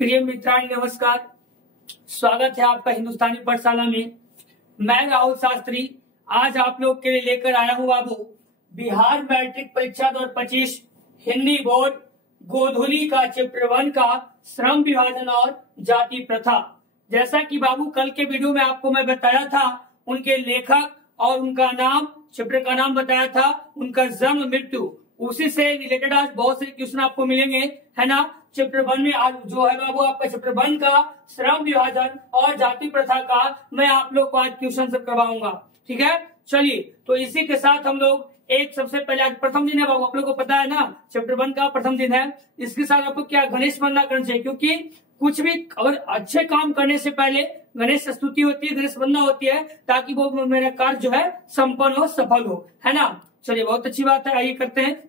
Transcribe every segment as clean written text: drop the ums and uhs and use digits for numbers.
प्रिय मित्रांनो नमस्कार। स्वागत है आपका हिंदुस्तानी पाठशाला में। मैं राहुल शास्त्री आज आप लोग के लिए लेकर आया हूँ बाबू बिहार मैट्रिक परीक्षा 2025 हिंदी बोर्ड गोधुली का चैप्टर 1 का श्रम विभाजन और जाति प्रथा। जैसा कि बाबू कल के वीडियो में आपको मैं बताया था, उनके लेखक और उनका नाम, चैप्टर का नाम बताया था, उनका जन्म मृत्यु, उसी से रिलेटेड आज बहुत से क्वेश्चन आपको मिलेंगे, है ना। चैप्टर 1 में आज जो है बाबू आपका चैप्टर 1 का श्रम विभाजन और जाति प्रथा का मैं आप लोग को आज क्वेश्चन से करवाऊंगा। ठीक है, चलिए तो इसी के साथ हम लोग एक सबसे पहले आज प्रथम दिन है बाबू, आप लोग को पता है ना चैप्टर 1 का प्रथम दिन है। इसके साथ आपको क्या गणेश वंदना करना चाहिए, क्योंकि कुछ भी अगर अच्छे काम करने से पहले गणेश स्तुति होती है, गणेश वंदना होती है, ताकि वो मेरा कार्य जो है संपन्न हो, सफल हो, है ना। चलिए बहुत अच्छी बात है, आइए करते हैं।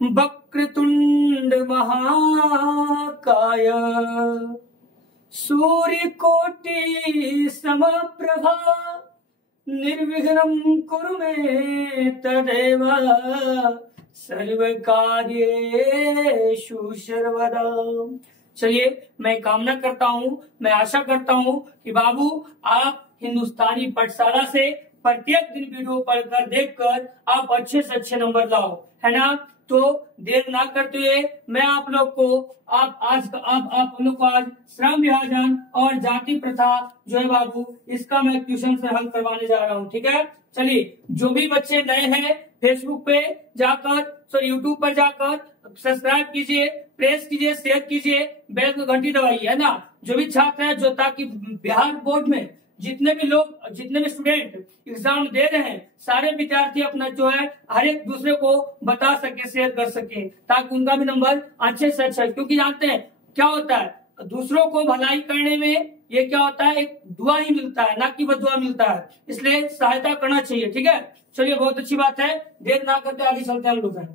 वक्रतुंड महाकाय सूर्यकोटि समप्रभा निर्विघ्नं कुरु मे तदेव सर्वकार्येषु सर्वदा। चलिए मैं कामना करता हूँ, मैं आशा करता हूँ कि बाबू आप हिंदुस्तानी पाठशाला से प्रत्येक दिन वीडियो पढ़कर देखकर आप अच्छे से अच्छे नंबर लाओ, है ना। तो देर ना करते हुए मैं आप लोग को आप लोग को आज श्रम विभाजन और जाति प्रथा जो है बाबू इसका मैं ट्यूशन से हल करवाने जा रहा हूँ। ठीक है, चलिए जो भी बच्चे नए हैं फेसबुक पे जाकर यूट्यूब पर जाकर सब्सक्राइब कीजिए, प्रेस कीजिए, शेयर कीजिए, बेल की घंटी दबाइए, है ना। जो भी छात्र है जो, ताकि बिहार बोर्ड में जितने भी स्टूडेंट एग्जाम दे रहे हैं सारे विद्यार्थी अपना जो है हर एक दूसरे को बता सके, शेयर कर सके, ताकि उनका भी नंबर अच्छे से अच्छा है। क्योंकि जानते हैं क्या होता है, दूसरों को भलाई करने में ये क्या होता है, एक दुआ ही मिलता है, ना कि बदुआ मिलता है, इसलिए सहायता करना चाहिए। ठीक है, चलिए बहुत अच्छी बात है, देर ना करते आगे चलते हैं हम लोग।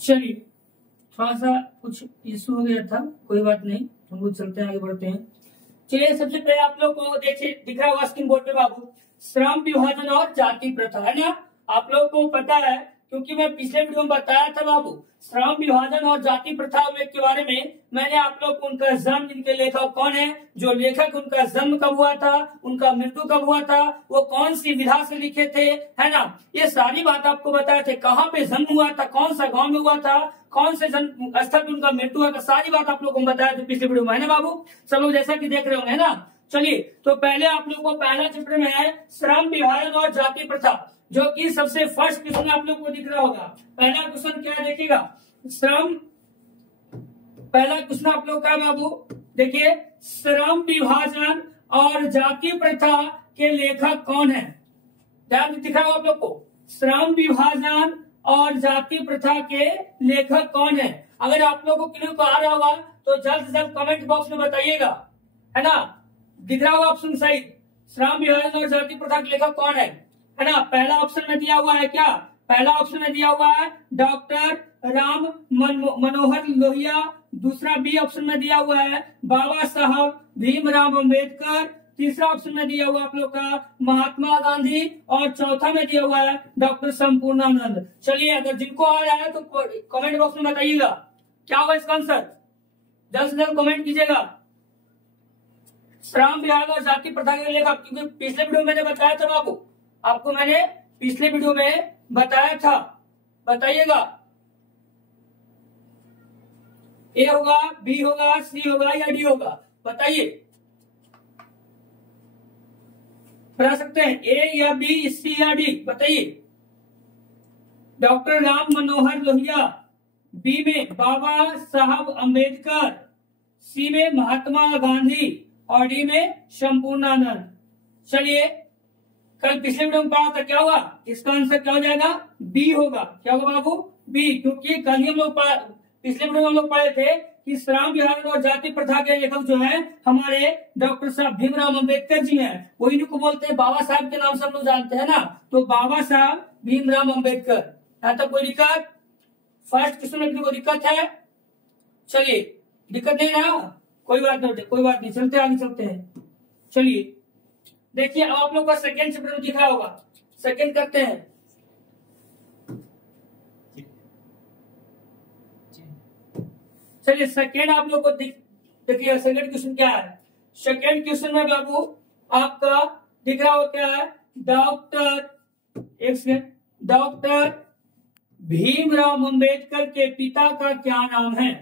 चलिए थोड़ा सा कुछ इशू हो गया था, कोई बात नहीं, हम लोग चलते हैं, आगे बढ़ते हैं। चलिए सबसे पहले आप लोग को देखिए दिख रहा होगा स्क्रीन बोर्ड पे बाबू श्रम विभाजन और जाति प्रथा, है ना। आप लोग को पता है क्योंकि मैं पिछले वीडियो में बताया था बाबू श्रम विभाजन और जाति प्रथा के बारे में। मैंने आप लोग को उनका जन्म, जिनके लेखक कौन है, जो लेखक उनका जन्म कब हुआ था, उनका मृत्यु कब हुआ था, वो कौन सी विधा से लिखे थे, है ना, ये सारी बात आपको बताए थे। कहाँ पे जन्म हुआ था, कौन सा गांव में हुआ था, कौन से जन्म स्थल पे उनका मृत्यु हुआ था, सारी बात आप लोग को बताया था पिछले वीडियो में, है ना बाबू। सब लोग जैसा कि देख रहे होंगे, है ना। चलिए तो पहले आप लोग को पहला चैप्टर में है श्रम विभाजन और जाति प्रथा, जो कि सबसे फर्स्ट क्वेश्चन आप लोग को दिख रहा होगा। पहला क्वेश्चन क्या है देखिएगा, पहला क्वेश्चन आप लोग का बाबू देखिए, श्रम विभाजन और जाति प्रथा के लेखक कौन है। ध्यान दिख रहा होगा आप लोग को, श्रम विभाजन और जाति प्रथा के लेखक कौन है। अगर आप लोग को क्लियर आ रहा होगा तो जल्द से जल्द कमेंट बॉक्स में बताइएगा, है ना। दिख रहा होगा ऑप्शन सही, श्रम विभाजन और जाति प्रथा के लेखक कौन है ना। पहला ऑप्शन में दिया हुआ है क्या, पहला ऑप्शन में दिया हुआ है डॉक्टर राम मनोहर लोहिया, दूसरा बी ऑप्शन में दिया हुआ है बाबा साहब भीमराव अंबेडकर, तीसरा ऑप्शन में दिया हुआ आप लोग का महात्मा गांधी, और चौथा में दिया हुआ है डॉक्टर संपूर्णानंद। चलिए अगर जिनको आ रहा है तो कमेंट बॉक्स में बताइएगा क्या होगा इसका आंसर, जल्द से जल्द कमेंट कीजिएगा। श्रम विभाजन और जाति प्रथा के लेखक, क्योंकि पिछले वीडियो में मैंने बताया था बाबू, आपको मैंने पिछले वीडियो में बताया था, बताइएगा ए होगा, बी होगा, सी होगा या डी होगा? बताइए, बता सकते हैं ए या बी, सी या डी? बताइए। डॉक्टर राम मनोहर लोहिया, बी में बाबा साहब अंबेडकर, सी में महात्मा गांधी और डी में संपूर्णानंद। चलिए, कल पिछले वीडियो में पढ़ा था, क्या हुआ? इसका आंसर क्या हो जाएगा? बी होगा। क्या होगा बाबू? बी, क्योंकि कल ही हम लोग पिछले वीडियो में हम लोग पढ़े थे कि श्रम विभाजन और जाति प्रथा के लेखक जो है हमारे डॉक्टर साहब भीमराव अंबेडकर जी हैं। वही को बोलते हैं बाबा साहब के नाम से हम लोग जानते हैं ना, तो बाबा साहब भीमराव अंबेडकर। यहाँ तक कोई दिक्कत? फर्स्ट क्वेश्चन में कोई दिक्कत है? चलिए, दिक्कत नहीं ना, कोई बात नहीं, कोई बात नहीं, चलते आगे चलते हैं। चलिए देखिए, अब आप लोग का सेकेंड चैप्टर दिखा होगा, सेकेंड करते हैं। चलिए, सेकेंड आप लोग को देखिए, सेकेंड क्वेश्चन क्या है? सेकेंड क्वेश्चन में बाबू आपका दिख रहा हो क्या है? डॉक्टर भीमराव अंबेडकर के पिता का क्या नाम है?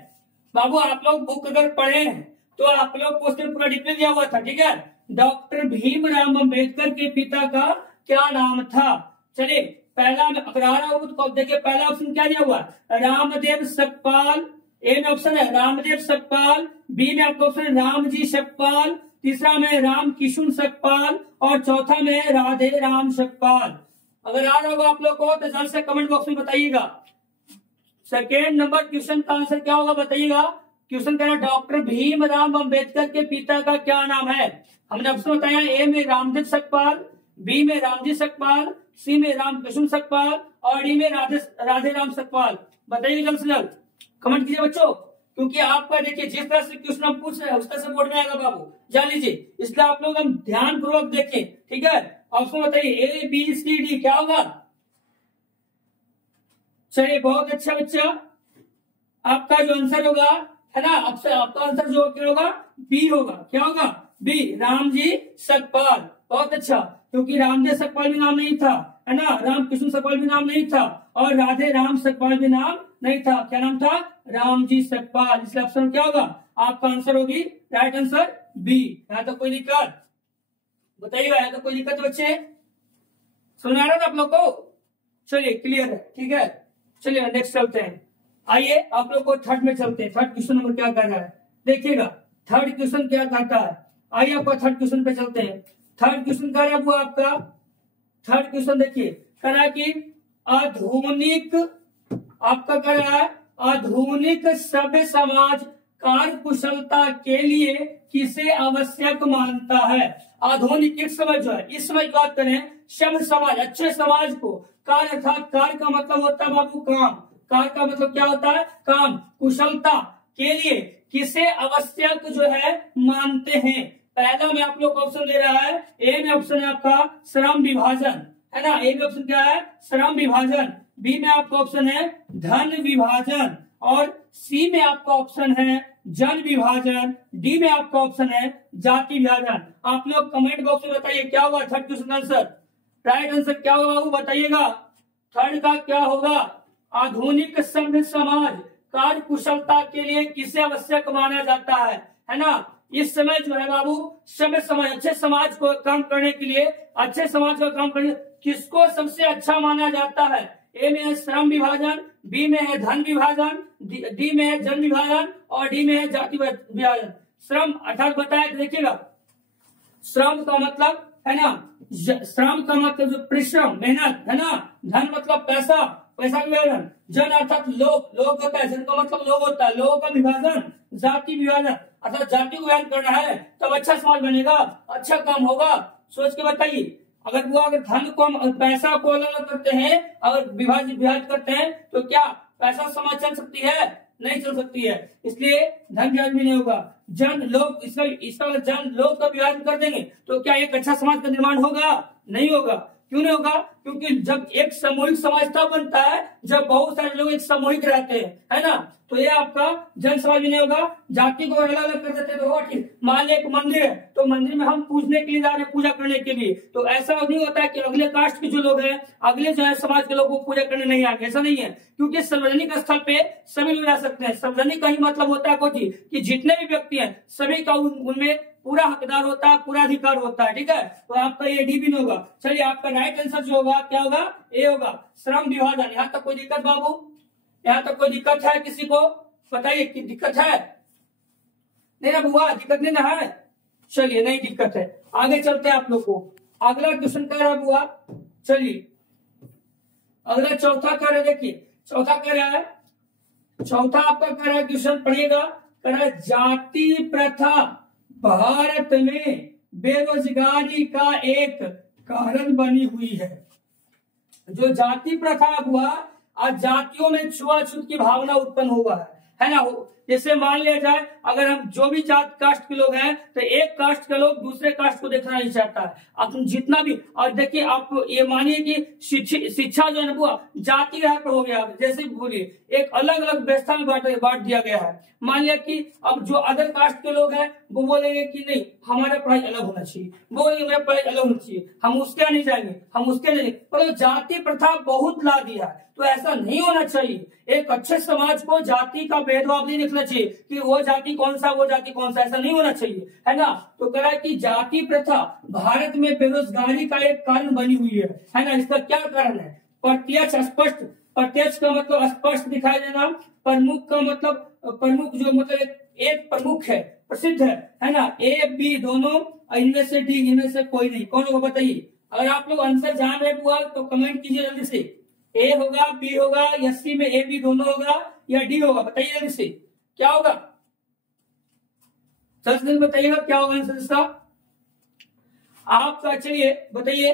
बाबू आप लोग बुक अगर पढ़े हैं तो आप लोग क्वेश्चन पूरा डिटेल दिया हुआ था, ठीक है? डॉक्टर भीमराव अंबेडकर के पिता का क्या नाम था? चलिए, पहला अगर आ रहा हो तो देखिए, पहला ऑप्शन क्या दिया हुआ? रामदेव सकपाल। ए में ऑप्शन है रामदेव सकपाल, बी में आपका ऑप्शन है रामजी सकपाल, तीसरा में राम किशुन सकपाल और चौथा में राधे राम सकपाल। अगर आ रहा होगा आप लोग को तो जल्द से कमेंट बॉक्स में बताइएगा। सेकेंड नंबर क्वेश्चन का आंसर क्या होगा बताइएगा। क्वेश्चन कह रहा है डॉक्टर भीमराव अंबेडकर के पिता का क्या नाम है? हमने ऑप्शन बताया, ए में रामदेव सकपाल, बी में रामजी सकपाल, सी में राम किशुन सकपाल और डी में राधे राम सकपाल। बताइए जल्द से जल्द, कमेंट कीजिए बच्चों, क्योंकि आपका देखिए जिस तरह से क्वेश्चन हम पूछ रहे हैं उस तरह से बोर्ड में आएगा बाबू, जान लीजिए। इसलिए आप लोग हम ध्यान पूर्वक देखें, ठीक है? ऑप्शन बताइए, ए बी सी डी क्या होगा? चलिए, बहुत अच्छा बच्चा, आपका जो आंसर होगा है ना, आपका आंसर जो क्या होगा? बी होगा। क्या होगा? बी, रामजी सकपाल। बहुत अच्छा, क्योंकि रामदेव सकपाल भी नाम नहीं था, है ना, राम किशुन सकपाल भी नाम नहीं था और राधे राम सकपाल भी नाम नहीं था। क्या नाम था? रामजी सकपाल। इसलिए ऑप्शन क्या होगा? आपका आंसर होगी राइट आंसर बी। यहाँ तक कोई दिक्कत? बताइएगा, यहाँ तक कोई दिक्कत बच्चे? सुना रहे आप लोग को? चलिए, क्लियर है, ठीक है? चलिए नेक्स्ट चलते हैं। आइए आप लोग को थर्ड में चलते हैं। थर्ड क्वेश्चन नंबर क्या कर रहा है देखिएगा, थर्ड क्वेश्चन क्या कहता है। आइए आपका थर्ड क्वेश्चन पे चलते हैं। थर्ड क्वेश्चन कह रहा है वो आपका, थर्ड क्वेश्चन देखिए, कह रहा है कि आधुनिक, आपका कह रहा है आधुनिक सभ्य समाज कार्य कुशलता के लिए किसे आवश्यक मानता है? आधुनिक एक समय जो है, इस समय की बात करें, सभ्य समाज, अच्छे समाज को, कार्य अर्थात कार्य का मतलब होता है बाबू काम, कार्य का मतलब क्या होता है? काम, कुशलता के लिए किसे आवश्यक जो है मानते हैं? पहला में आप लोग को ऑप्शन दे रहा है, ए में ऑप्शन है आपका श्रम विभाजन, है ना, ए में ऑप्शन क्या है? श्रम विभाजन, बी में आपका ऑप्शन है धन विभाजन और सी में आपका ऑप्शन है जन विभाजन, डी में आपका ऑप्शन है जाति विभाजन। आप लोग कमेंट बॉक्स में बताइए क्या होगा third question answer, right answer क्या होगा बाबू बताइएगा। थर्ड का क्या होगा? आधुनिक सभ्य समाज कार्य कुशलता के लिए किसे आवश्यक माना जाता है ना? इस समय जो है बाबू सभ्य समाज, अच्छे समाज को काम करने के लिए, अच्छे समाज को काम करने किसको सबसे अच्छा माना जाता है? ए में है श्रम विभाजन, बी में है धन विभाजन, डी में है जन विभाजन और डी में है जाति विभाजन। श्रम अर्थात बताया देखिएगा, श्रम का मतलब है ना, श्रम का मतलब जो परिश्रम, मेहनत, है ना, धन मतलब पैसा, पैसा का विभाजन, जन अर्थात लोग, लोग होता है, जन का मतलब लोग होता है, लोगों का विभाजन, जाति विभाजन अर्थात जाति को विभाजन करना है तब अच्छा समाज बनेगा, अच्छा काम होगा। सोच के बताइए, अगर धन को हम पैसा को अलग अलग करते हैं, अगर विभाजित करते हैं तो क्या पैसा समाज चल सकती है? नहीं चल सकती है। इसलिए धन विभाजन भी नहीं होगा। जन लोग, इसका जन लोग का विभाजन कर देंगे तो क्या एक अच्छा समाज का निर्माण होगा? नहीं होगा। क्यों नहीं होगा? क्योंकि जब एक सामूहिक समाज तब बनता है जब बहुत सारे लोग एक सामूहिक रहते हैं, है ना, तो ये आपका जन समाज भी नहीं होगा। जाति को अलग अलग कर देते तो होगा ठीक। मान लिया एक मंदिर है, तो मंदिर में हम पूजने के लिए जा रहे हैं, पूजा करने के लिए, तो ऐसा नहीं होता है कि अगले कास्ट के जो लोग हैं, अगले जो है समाज के लोग वो पूजा करने नहीं आएंगे, ऐसा नहीं है। क्योंकि सार्वजनिक स्थल पे सभी लोग जा सकते हैं। सार्वजनिक का ही मतलब होता है कोई कि जितने भी व्यक्ति हैं सभी का उनमें पूरा हकदार होता है, पूरा अधिकार होता है, ठीक है। तो आपका ये डी भी नहीं होगा। चलिए आपका राइट आंसर जो होगा क्या होगा, ए होगा, श्रम विभाजन। यहाँ तक कोई दिक्कत बाबू? यहाँ तक कोई दिक्कत है किसी को? बताइए कि दिक्कत है? नहीं ना बुआ, दिक्कत नहीं ना है? चलिए नहीं दिक्कत है, आगे चलते हैं आप लोग को। अगला क्वेश्चन कह रहा है बुआ, चलिए अगला चौथा कह रहा है, देखिए चौथा कह रहा है, चौथा आपका कह रहा है क्वेश्चन पढ़िएगा, कह रहा है जाति प्रथा भारत में बेरोजगारी का एक कारण बनी हुई है। जो जाति प्रथा हुआ, आज जातियों में छुआछूत की भावना उत्पन्न हुआ है ना। जैसे मान लिया जाए अगर हम जो भी जात कास्ट के लोग हैं, तो एक कास्ट के लोग दूसरे कास्ट को देखना नहीं चाहता है। अब जितना भी, और देखिए आप ये मानिए कि शिक्षा जो है ना जाति रह पर हो गया। जैसे बोलिए एक अलग अलग व्यवस्था में बांट दिया गया है। मान लिया कि अब जो अदर कास्ट के लोग हैं वो बोलेंगे कि नहीं हमारा पढ़ाई अलग होना चाहिए, वो हमारा पढ़ाई अलग होना चाहिए, हम उसके नहीं जाएंगे, हम उसके नहीं। पर जाति प्रथा बहुत ला दिया है, तो ऐसा नहीं होना चाहिए। एक अच्छे समाज को जाति का भेदभाव नहीं देखना चाहिए कि वो जाति कौन सा वो जाति कौन सा, ऐसा नहीं होना चाहिए, है ना। तो कह रहा है कि जाति प्रथा भारत में बेरोजगारी का एक कारण बनी हुई है ना। इसका क्या कारण है? प्रत्यक्ष स्पष्ट, प्रत्यक्ष का मतलब स्पष्ट दिखाई देना, प्रमुख का मतलब प्रमुख जो मतलब एक प्रमुख है, प्रसिद्ध है ना। ए बी दोनों, इनमें से डी, इनमें से कोई नहीं। कौन होगा बताइए? अगर आप लोग आंसर जान रहे हुआ तो कमेंट कीजिए जल्दी से। ए होगा, बी होगा, या सी में ए बी दोनों होगा, या डी होगा? बताइए जल्दी से क्या होगा, जल्दी बताइएगा क्या होगा आंसर इसका आपका। चलिए बताइए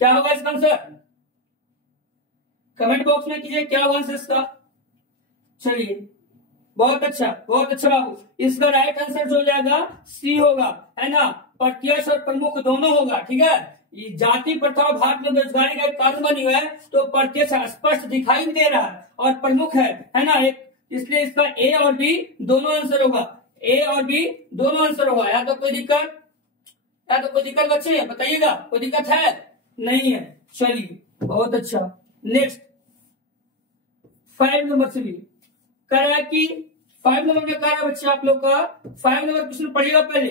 क्या होगा इसका आंसर, कमेंट बॉक्स में कीजिए क्या होगा आंसर इसका। चलिए बहुत अच्छा बाबू। इसका राइट आंसर जो हो जाएगा सी होगा, है ना। प्रत्यक्ष और प्रमुख दोनों होगा, ठीक है। ये जाति प्रथा भारत में बेरोजगारी का एक कारण बनी हुआ है, तो प्रत्यक्ष स्पष्ट दिखाई दे रहा है और प्रमुख है ना एक, इसलिए इसका ए और बी दोनों आंसर होगा। ए और बी दोनों आंसर होगा। या तो कोई दिक्कत, या तो कोई दिक्कत बच्चे बताइएगा, कोई दिक्कत है? नहीं है। चलिए बहुत अच्छा। नेक्स्ट 5 नंबर से भी कह रहा है कि 5 नंबर में कह रहा है बच्चे आप लोग का 5 नंबर क्वेश्चन पढ़िएगा पहले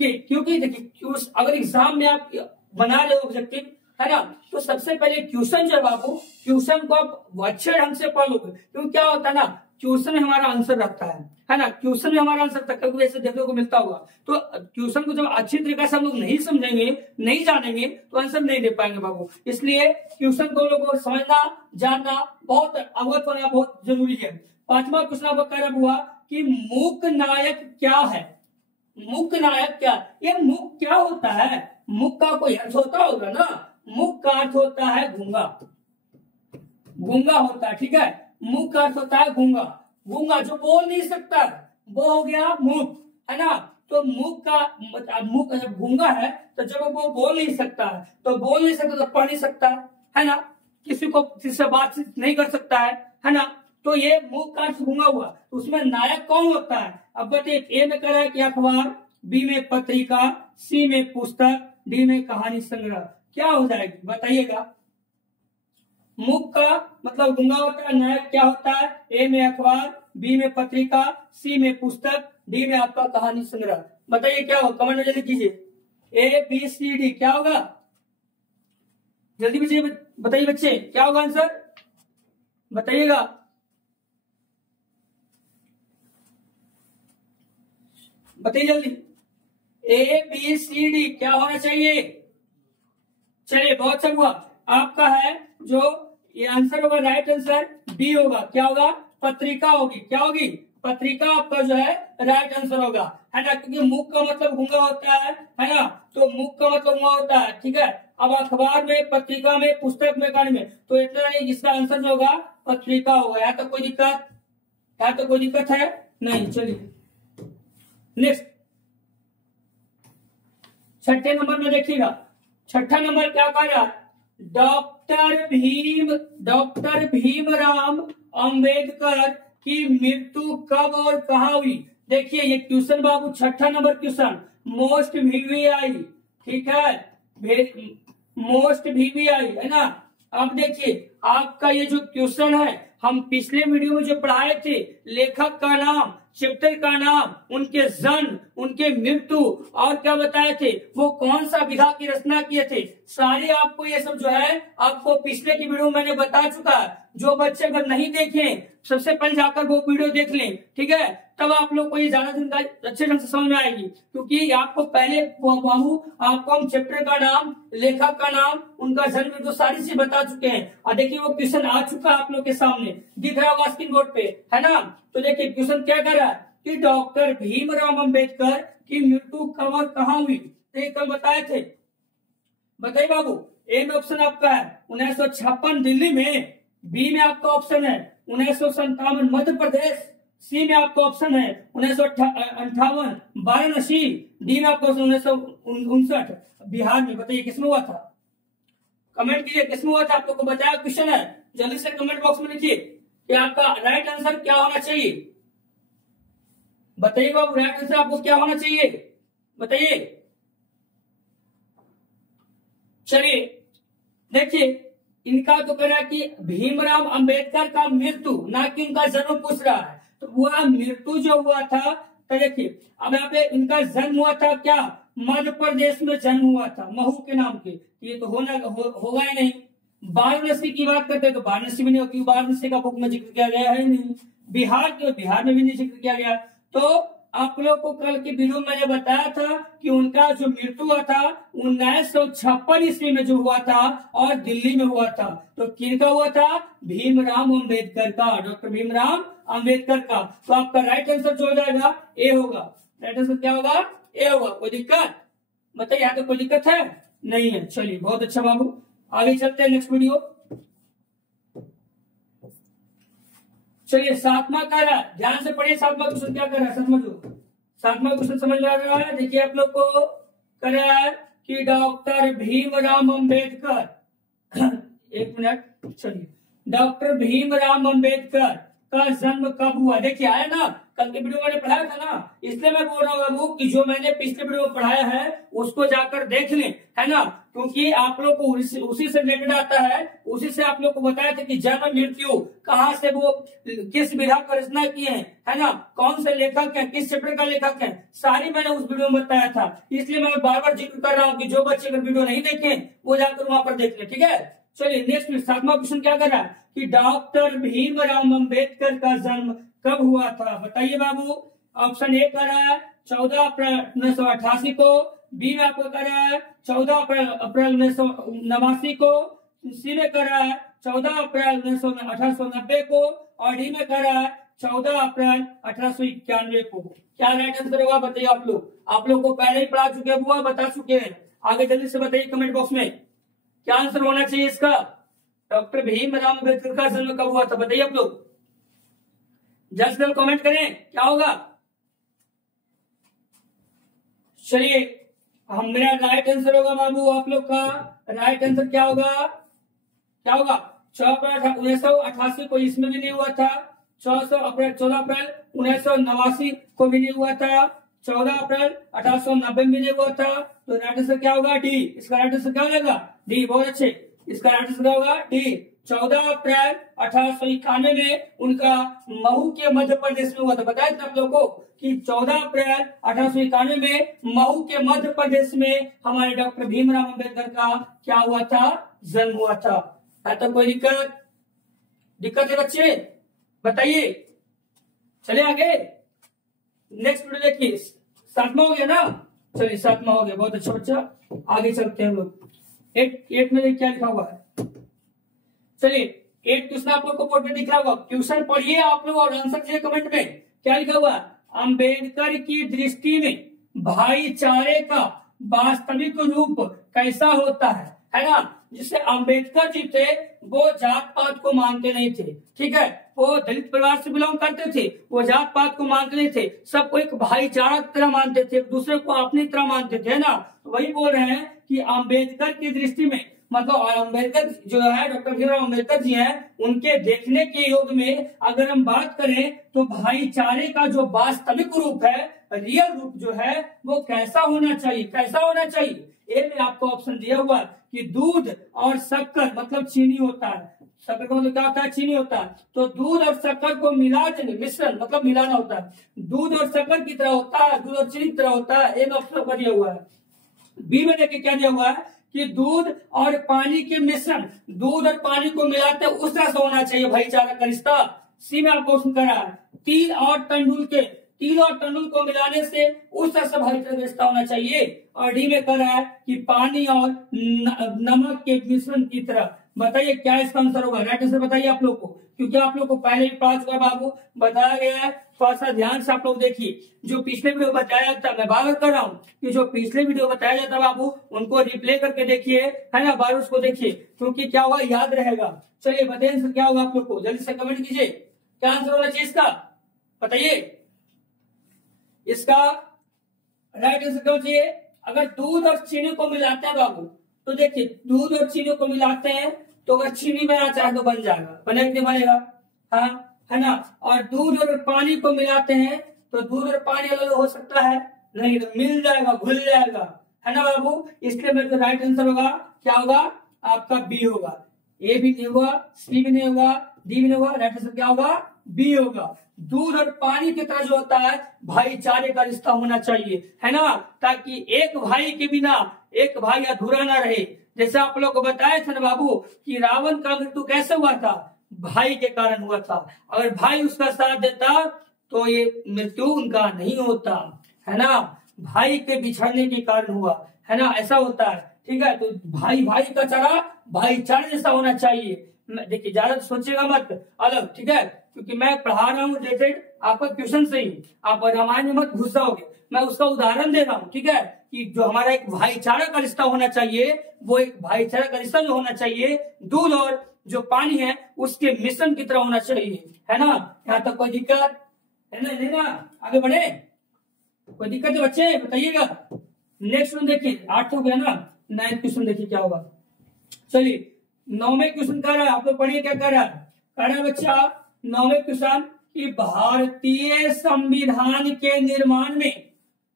क्योंकि देखिए अगर एग्जाम में आप बना रहे हो ऑब्जेक्टिव, है ना, तो सबसे पहले क्वेश्चन जो है बाबू, क्वेश्चन को आप अच्छे ढंग से पढ़ोगे। क्योंकि क्या होता है ना, क्वेश्चन में हमारा आंसर रहता है ना। क्वेश्चन में हमारा आंसर तक कभी ऐसे देखने को मिलता होगा। तो क्वेश्चन को जब अच्छी तरीके से हम लोग नहीं समझेंगे, नहीं जानेंगे, तो आंसर नहीं दे पाएंगे बाबू। इसलिए क्वेश्चन को लोगों को समझना, जानना, बहुत अवगत होना बहुत जरूरी है। 5वां क्वेश्चन आपको कह रहा हुआ कि मूक नायक क्या है? मूक नायक क्या? ये मूक क्या होता है? मुख का कोई अर्थ होता होगा ना। मुख का अर्थ होता है गूंगा, गूंगा होता है, ठीक है। मुख का अर्थ होता है गूंगा, गूंगा जो बोल नहीं सकता, वो हो गया मुख, है ना। तो मुख का मुख जब गूंगा है तो जब वो बोल नहीं सकता है, तो बोल नहीं सकता तो पढ़ नहीं सकता है ना। किसी को किसी से बातचीत नहीं कर सकता है ना। तो ये मुख का अर्थ गूंगा हुआ, तो उसमें नायक कौन होता है? अब बताइए, ए में कह रहा है कि अखबार, बी में पत्रिका, सी में पुस्तक, डी में कहानी संग्रह। क्या हो जाएगी बताइएगा? मुख का मतलब गूंगा होता है, नायक क्या होता है? ए में अखबार, बी में पत्रिका, सी में पुस्तक, डी में आपका कहानी संग्रह। बताइए क्या होगा, कमेंट में जल्दी कीजिए। ए बी सी डी क्या होगा? जल्दी बताइए बच्चे क्या होगा आंसर, बताइएगा। बताइए जल्दी। ए बी सी डी क्या होना चाहिए? चलिए बहुत अच्छा हुआ। आपका है जो ये आंसर होगा, राइट आंसर बी होगा। क्या होगा? पत्रिका होगी। क्या होगी? पत्रिका आपका जो है राइट आंसर होगा, है ना। क्योंकि मुख का मतलब गूंगा होता है ना। तो मुख का मतलब गूंगा होता है, ठीक है। अब अखबार में, पत्रिका में, पुस्तक में, कहानी में, तो इतना नहीं, इसका आंसर जो होगा पत्रिका होगा। यहाँ तक कोई दिक्कत, यहाँ तक कोई दिक्कत है? नहीं। चलिए नेक्स्ट 6ठे नंबर में देखिएगा। 6ठा नंबर क्या कह रहा है? डॉक्टर भीमराव अंबेडकर की मृत्यु कब और कहाँ हुई? देखिए ये क्वेश्चन बाबू 6ठा नंबर क्वेश्चन, मोस्ट वीवीआई, ठीक है, मोस्ट वीवीआई है ना। अब देखिए आपका ये जो क्वेश्चन है, हम पिछले वीडियो में जो पढ़ाए थे, लेखक का नाम, चैप्टर का नाम, उनके जन्म, उनके मृत्यु और क्या बताए थे, वो कौन सा विधा की रचना किए थे, सारे आपको ये सब जो है आपको पिछले की वीडियो मैंने बता चुका है। जो बच्चे अगर नहीं देखे सबसे पहले जाकर वो वीडियो देख लें, ठीक है, तब आप लोग को ये ज्यादा जानकारी अच्छे ढंग से समझ में आएगी। क्योंकि आपको पहले बाबू आपको हम चैप्टर का नाम, लेखक का नाम, उनका जन्म तो सारी चीज बता चुके हैं। और देखिए वो क्वेश्चन आ चुका है आप लोग के सामने, दिख रहा होगा स्क्रीन बोर्ड पे, है ना। तो देखिए क्वेश्चन क्या कर रहा है कि डॉक्टर भीमराव अंबेडकर की मृत्यु कब और कहाँ हुई, तो कल बताए थे। बताइए बाबू, ए में ऑप्शन आपका है 1956 दिल्ली में, बी में आपका ऑप्शन है 1957 मध्य प्रदेश, सी में आपका ऑप्शन है 1958 वाराणसी, डी में आपका 1959 बिहार में। बताइए किसमें हुआ था, कमेंट कीजिए किसमें हुआ था, आप लोग को बताया क्वेश्चन है, जल्दी से कमेंट बॉक्स में लिखिए कि आपका राइट आंसर क्या होना चाहिए। बताइए बाबू राइट आंसर आपको क्या होना चाहिए, बताइए। चलिए देखिए इनका तो कह रहा है कि भीमराव अंबेडकर का मृत्यु, ना कि उनका जन्म पूछ रहा है। तो वह मृत्यु जो हुआ था, तो देखिए अब यहाँ पे इनका जन्म हुआ था क्या, मध्य प्रदेश में जन्म हुआ था, महू के नाम के। ये तो होगा ही नहीं। वाराणसी की बात करते हैं तो वाराणसी भी नहीं होगी, वाराणसी का बुक में जिक्र किया गया है नहीं। बिहार के, बिहार में भी नहीं जिक्र किया गया। तो आप लोग को कल की वीडियो में मैंने बताया था कि उनका जो मृत्यु हुआ था 1956 ईस्वी में जो हुआ था और दिल्ली में हुआ था। तो किनका हुआ था, भीमराव अंबेडकर का, डॉक्टर भीमराव अंबेडकर का। तो आपका राइट आंसर जो हो जाएगा ए होगा। राइट आंसर क्या होगा, ए होगा। कोई दिक्कत बताइए, यहाँ तो कोई दिक्कत है नहीं है। चलिए बहुत अच्छा बाबू, आगे चलते हैं नेक्स्ट वीडियो। चलिए सातवां कह रहा है, ध्यान से पढ़िए सातवां क्वेश्चन क्या कर रहा है, समझो। सातवां क्वेश्चन समझ में आ रहा है। देखिए आप लोग को कह रहा है कि डॉक्टर भीमराव अंबेडकर एक मिनट, चलिए डॉक्टर भीमराव अंबेडकर का जन्म कब हुआ। देखिए आया ना, कल के वीडियो मैंने पढ़ाया था ना, इसलिए मैं बोल रहा हूँ बाबू कि जो मैंने पिछले वीडियो में पढ़ाया है उसको जाकर देख लें, है ना। क्योंकि आप लोग को उसी से रिलेटेड आता है, उसी से आप लोग को बताया था कि जन्म मृत्यु कहाँ से, वो किस विधा का रचना किए हैं, है ना, कौन से लेखक है, किस चैप्टर का लेखक है, सारी मैंने उस वीडियो में बताया था। इसलिए मैं बार बार जिक्र कर रहा हूँ कि जो बच्चे अगर वीडियो नहीं देखे वो जाकर वहां पर देख ले, ठीक है। चलिए नेक्स्ट सातवां क्वेश्चन क्या कर रहा है कि डॉक्टर भीमराव अंबेडकर का जन्म कब हुआ था। बताइए बाबू। ऑप्शन ए कर रहा है 14 अप्रैल 1988 को, बी में आपको कर रहा है 14 अप्रैल 1989 को, सी में कर रहा है 14 अप्रैल 1890 को, और डी में कर रहा है 14 अप्रैल 1891 को। क्या राइट आंसर होगा बताइए। आप लोग को पहले ही पढ़ा चुके हैं, वो बता चुके हैं। आगे जल्दी से बताइए कमेंट बॉक्स में क्या आंसर होना चाहिए इसका। डॉक्टर भीमराव अंबेडकर का जन्म कब हुआ था, बताइए आप लोग, जल्द से कमेंट करें क्या होगा। चलिए हम, मेरा राइट आंसर होगा बाबू, आप लोग का राइट आंसर क्या होगा, 14 अप्रैल 1988 को इसमें भी नहीं हुआ था, 14 अप्रैल 1989 को भी नहीं हुआ था, 14 अप्रैल 1890 में भी नहीं हुआ था। तो राइट आंसर क्या होगा, डी। इसका राइट आंसर क्या हो जाएगा, डी। बहुत अच्छे, इसका राइट आंसर क्या होगा, डी। 14 अप्रैल 1891 में उनका महू के मध्य प्रदेश में हुआ था। बताया था आप लोगों को कि 14 अप्रैल 1891 में महू के मध्य प्रदेश में हमारे डॉक्टर भीमराव अंबेडकर का क्या हुआ था, जन्म हुआ था। तो कोई दिक्कत है बच्चे, बताइए। चलिए आगे नेक्स्ट वीडियो देखिए। सातवां हो गया ना, चलिए सातवां हो गया, बहुत अच्छा बच्चा। आगे चलते हैं हम लोग। एट में क्या लिखा हुआ है, चलिए 8 क्वेश्चन आप लोग को बोर्ड में दिख रहा होगा। क्वेश्चन पढ़िए आप लोग और आंसर दीजिए कमेंट में। क्या लिखा हुआ, अंबेडकर की दृष्टि में भाईचारे का वास्तविक रूप कैसा होता है ना। जिससे अंबेडकर जी थे वो जात पात को मानते नहीं थे, ठीक है, वो दलित परिवार से बिलोंग करते थे, वो जात पात को मानते नहीं थे, सबको एक भाईचारा की तरह मानते थे, दूसरे को अपनी तरह मानते थे, है ना। वही बोल रहे हैं कि अंबेडकर की दृष्टि में मतलब अम्बेडकर जो है, डॉक्टर भीमराव अम्बेडकर जी हैं, उनके देखने के योग में अगर हम बात करें तो भाईचारे का जो वास्तविक रूप है, रियल रूप जो है, वो कैसा होना चाहिए, कैसा होना चाहिए। ए में आपको ऑप्शन दिया हुआ कि दूध और शक्कर मतलब चीनी होता है, शक्कर का मतलब क्या होता है, चीनी होता है। तो दूध और शक्कर को मिला देंगे, मिश्रण मतलब मिलाना होता है, दूध और शक्कर की तरह होता है, दूध और चीनी की तरह होता है। ए में ऑप्शन दिया हुआ है। बी में देखिए क्या दिया हुआ है कि दूध और पानी के मिश्रण, दूध और पानी को मिलाते उस तरह से होना चाहिए भाईचारा का रिश्ता। सी में आपको क्वेश्चन कर रहा है तिल और तंडुल को मिलाने से उस तरह से भाईचारा का रिश्ता होना चाहिए। और डी में कर रहा है कि पानी और नमक के मिश्रण की तरह। बताइए क्या इसका आंसर होगा, राइट आंसर बताइए आप लोग को, क्योंकि आप लोग को पहले ही पढ़ा चुका बाबू, बताया गया है। थोड़ा सा ध्यान से आप लोग देखिए, जो पिछले वीडियो बताया जाता, मैं बार बार कर रहा हूँ कि जो पिछले वीडियो बताया जाता बाबू, उनको रिप्ले करके देखिए, है ना, बार उसको देखिए, क्योंकि क्या होगा, याद रहेगा। चलिए बताइए आंसर क्या होगा आप लोग को, जल्दी से कमेंट कीजिए, क्या आंसर होना चाहिए इसका, बताइए इसका राइट आंसर क्या चाहिए। अगर दूध और चीनी को मिलाते हैं बाबू, तो देखिए दूध और चीनी को मिलाते हैं तो अगर चीनी बनाना चाहे तो बन जाएगा, बनेगा नहीं बनेगा, हाँ, है ना। और दूध और पानी को मिलाते हैं तो दूध और पानी अलग हो सकता है, नहीं, तो मिल जाएगा, घुल जाएगा, है ना बाबू। इसलिए मेरे को राइट आंसर होगा, क्या होगा आपका, बी होगा। ए भी नहीं होगा, सी भी नहीं होगा, डी भी नहीं होगा, राइट आंसर क्या होगा, बी होगा। दूध और पानी की तरह जो होता है भाईचारे का रिश्ता होना चाहिए, है ना, ताकि एक भाई के बिना एक भाई अधूरा ना रहे। जैसे आप लोग को बताया था ना बाबू कि रावण का मृत्यु कैसे हुआ था, भाई के कारण हुआ था। अगर भाई उसका साथ देता तो ये मृत्यु उनका नहीं होता, है ना, भाई के बिछड़ने के कारण हुआ, है ना, ऐसा होता है, ठीक है। तो भाई भाई का चारा भाईचारे जैसा होना चाहिए। देखिए ज्यादा सोचिएगा मत अलग, ठीक है, क्योंकि मैं पढ़ा रहा हूँ रिलेटेड आपका क्वेश्चन से ही, आप रामायण में मत घुस जाओगे। मैं उसका उदाहरण दे रहा हूँ, ठीक है, कि जो हमारा एक भाईचारा का रिश्ता होना चाहिए, वो एक भाईचारा का रिश्ता जो होना चाहिए, दूध और जो पानी है उसके मिश्रण की तरह होना चाहिए, है ना। यहाँ तक कोई दिक्कत है ना, नहीं ना, आगे बढ़े, कोई दिक्कत है बच्चे, बताइएगा। नेक्स्ट क्वेश्चन देखिए, 8 हो गया ना, 9th क्वेश्चन देखिए क्या होगा। चलिए 9वें क्वेश्चन कर रहा है, आप लोग पढ़िए क्या कर रहा है, कह रहा है बच्चा 9वें क्वेश्चन कि भारतीय संविधान के निर्माण में,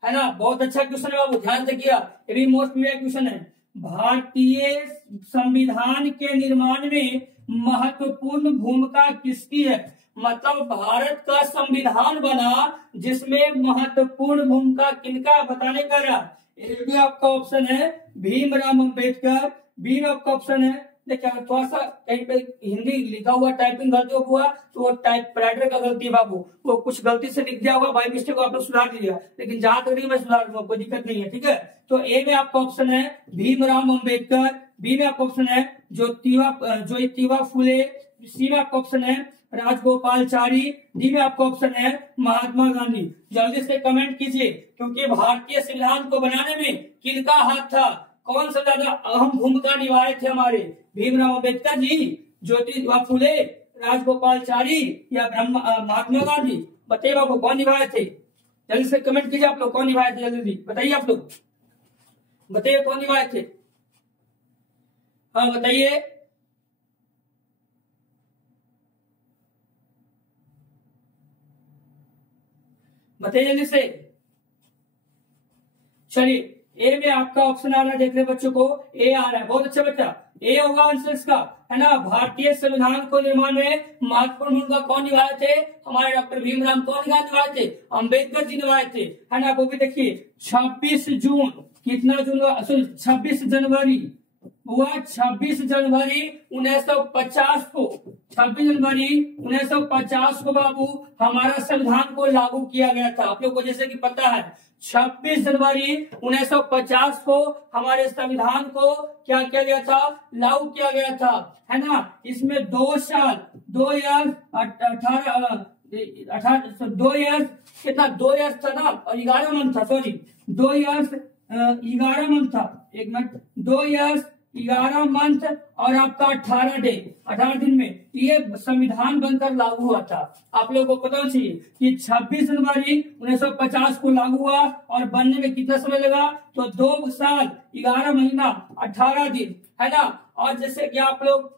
है ना, बहुत अच्छा क्वेश्चन है बाबू, ध्यान से किया, ये भी मोस्ट क्वेश्चन है। भारतीय संविधान के निर्माण में महत्वपूर्ण भूमिका किसकी है, मतलब भारत का संविधान बना जिसमें महत्वपूर्ण भूमिका किनका बताने का रहा। ए भी आपका ऑप्शन है भीमराव अम्बेडकर, बी में आपका ऑप्शन है, देखिए थोड़ा सा कहीं पे हिंदी लिखा हुआ टाइपिंग गलती हुआ तो वो टाइप राइटर का गलती है बाबू, वो कुछ गलती से लिख दिया होगा, बाई मिस्टेक को आप लोग सुधार दीजिएगा, लेकिन जहां तक नहीं मैं सुधार दूंगा, कोई दिक्कत नहीं है, ठीक है। तो ए में आपका ऑप्शन है भीमराव अम्बेडकर, बी में आपका ऑप्शन है ज्योतिबा फुले, सी में आपका ऑप्शन है राजगोपालचारी, डी में आपका ऑप्शन है महात्मा गांधी। जल्दी से कमेंट कीजिए, क्योंकि भारतीय संविधान को बनाने में किनका हाथ था, कौन सा ज्यादा अहम भूमिका निभाए थे हमारे, भीमराव अम्बेडकर जी, ज्योतिबा फुले, राजगोपालचारी या महात्मा गांधी, बताइए बाबू कौन निभाए थे। जल्दी से कमेंट कीजिए आप लोग, कौन निभाए थे, जल्दी बताइए आप लोग, बताइए कौन निभाए थे, हाँ बताइए। बताइए जल्दी से। चलिए ए में आपका ऑप्शन आ रहा है, देख रहे बच्चों को, ए आ रहा है, बहुत अच्छा बच्चा, ए होगा आंसर इसका, है ना। भारतीय संविधान को निर्माण में महत्वपूर्ण भूमिका कौन निभाए थे, हमारे डॉक्टर भीमराव कौन निभाए थे, अम्बेडकर जी निभाए थे, है ना। वो भी देखिए 26 जून, कितना जून, 26 जनवरी हुआ, 26 जनवरी 1950 को, 26 जनवरी 1950 को बाबू हमारा संविधान को लागू किया गया था। आप लोग को जैसे कि पता है 26 जनवरी 1950 को हमारे संविधान को क्या किया गया था, लागू किया गया था, है ना। इसमें 2 साल 2018 2 ईयर्स कितना, 2 ईयर्स था ना, और 11 मंथ था, सॉरी 2 ईयर्स 11 मंथ था, एक मिनट, 2 ईयर्स 11 मंथ और आपका 18 डे, 18 दिन में ये संविधान बनकर लागू हुआ था। आप लोगों को पता चाहिए कि 26 जनवरी 1950 को लागू हुआ और बनने में कितना समय लगा, तो 2 साल 11 महीना 18 दिन, है ना। और जैसे कि आप लोग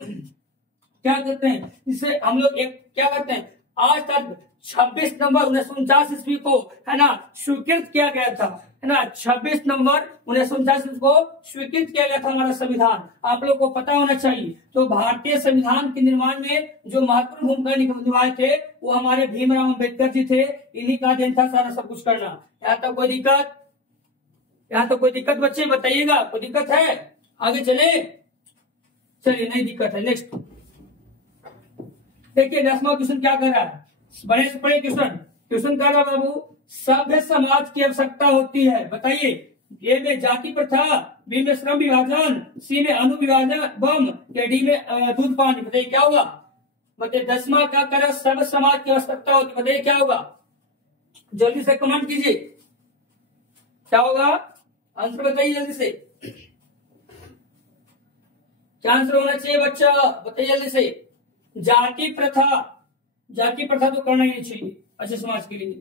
क्या कहते हैं, इसे हम लोग एक क्या कहते हैं, आज तक 26 नवंबर 1949 ईस्वी को, है ना, स्वीकृत किया गया था, है ना। 26 नवंबर 1949 को स्वीकृत किया गया था हमारा संविधान, आप लोग को पता होना चाहिए। तो भारतीय संविधान के निर्माण में जो महत्वपूर्ण भूमिका निभाए थे वो हमारे भीमराव अम्बेडकर जी थे। इन्हीं का देन था सारा सब कुछ करना। यहाँ तक कोई दिक्कत, यहाँ तो कोई दिक्कत बच्चे बताइएगा, कोई दिक्कत है? आगे चले, चलिए नहीं दिक्कत है। नेक्स्ट देखिए 10वां क्वेश्चन क्या कर रहा है, बड़े से बड़े क्वेश्चन कर रहा है बाबू, सभ्य समाज की आवश्यकता होती है, बताइए। ए में जाति प्रथा, बी में श्रम विभाजन, सी में अनु विभाजन बम, या डी में दूध पानी, बताइए क्या होगा। बताइए 10वां क्या कर रहा है, सभ्य समाज की आवश्यकता होती है, बताइए क्या होगा, जल्दी से कमेंट कीजिए क्या होगा, आंसर बताइए जल्दी से, क्या आंसर होना चाहिए बच्चा, बताइए जल्दी से। जाति प्रथा तो करना ही नहीं चाहिए अच्छे समाज के लिए।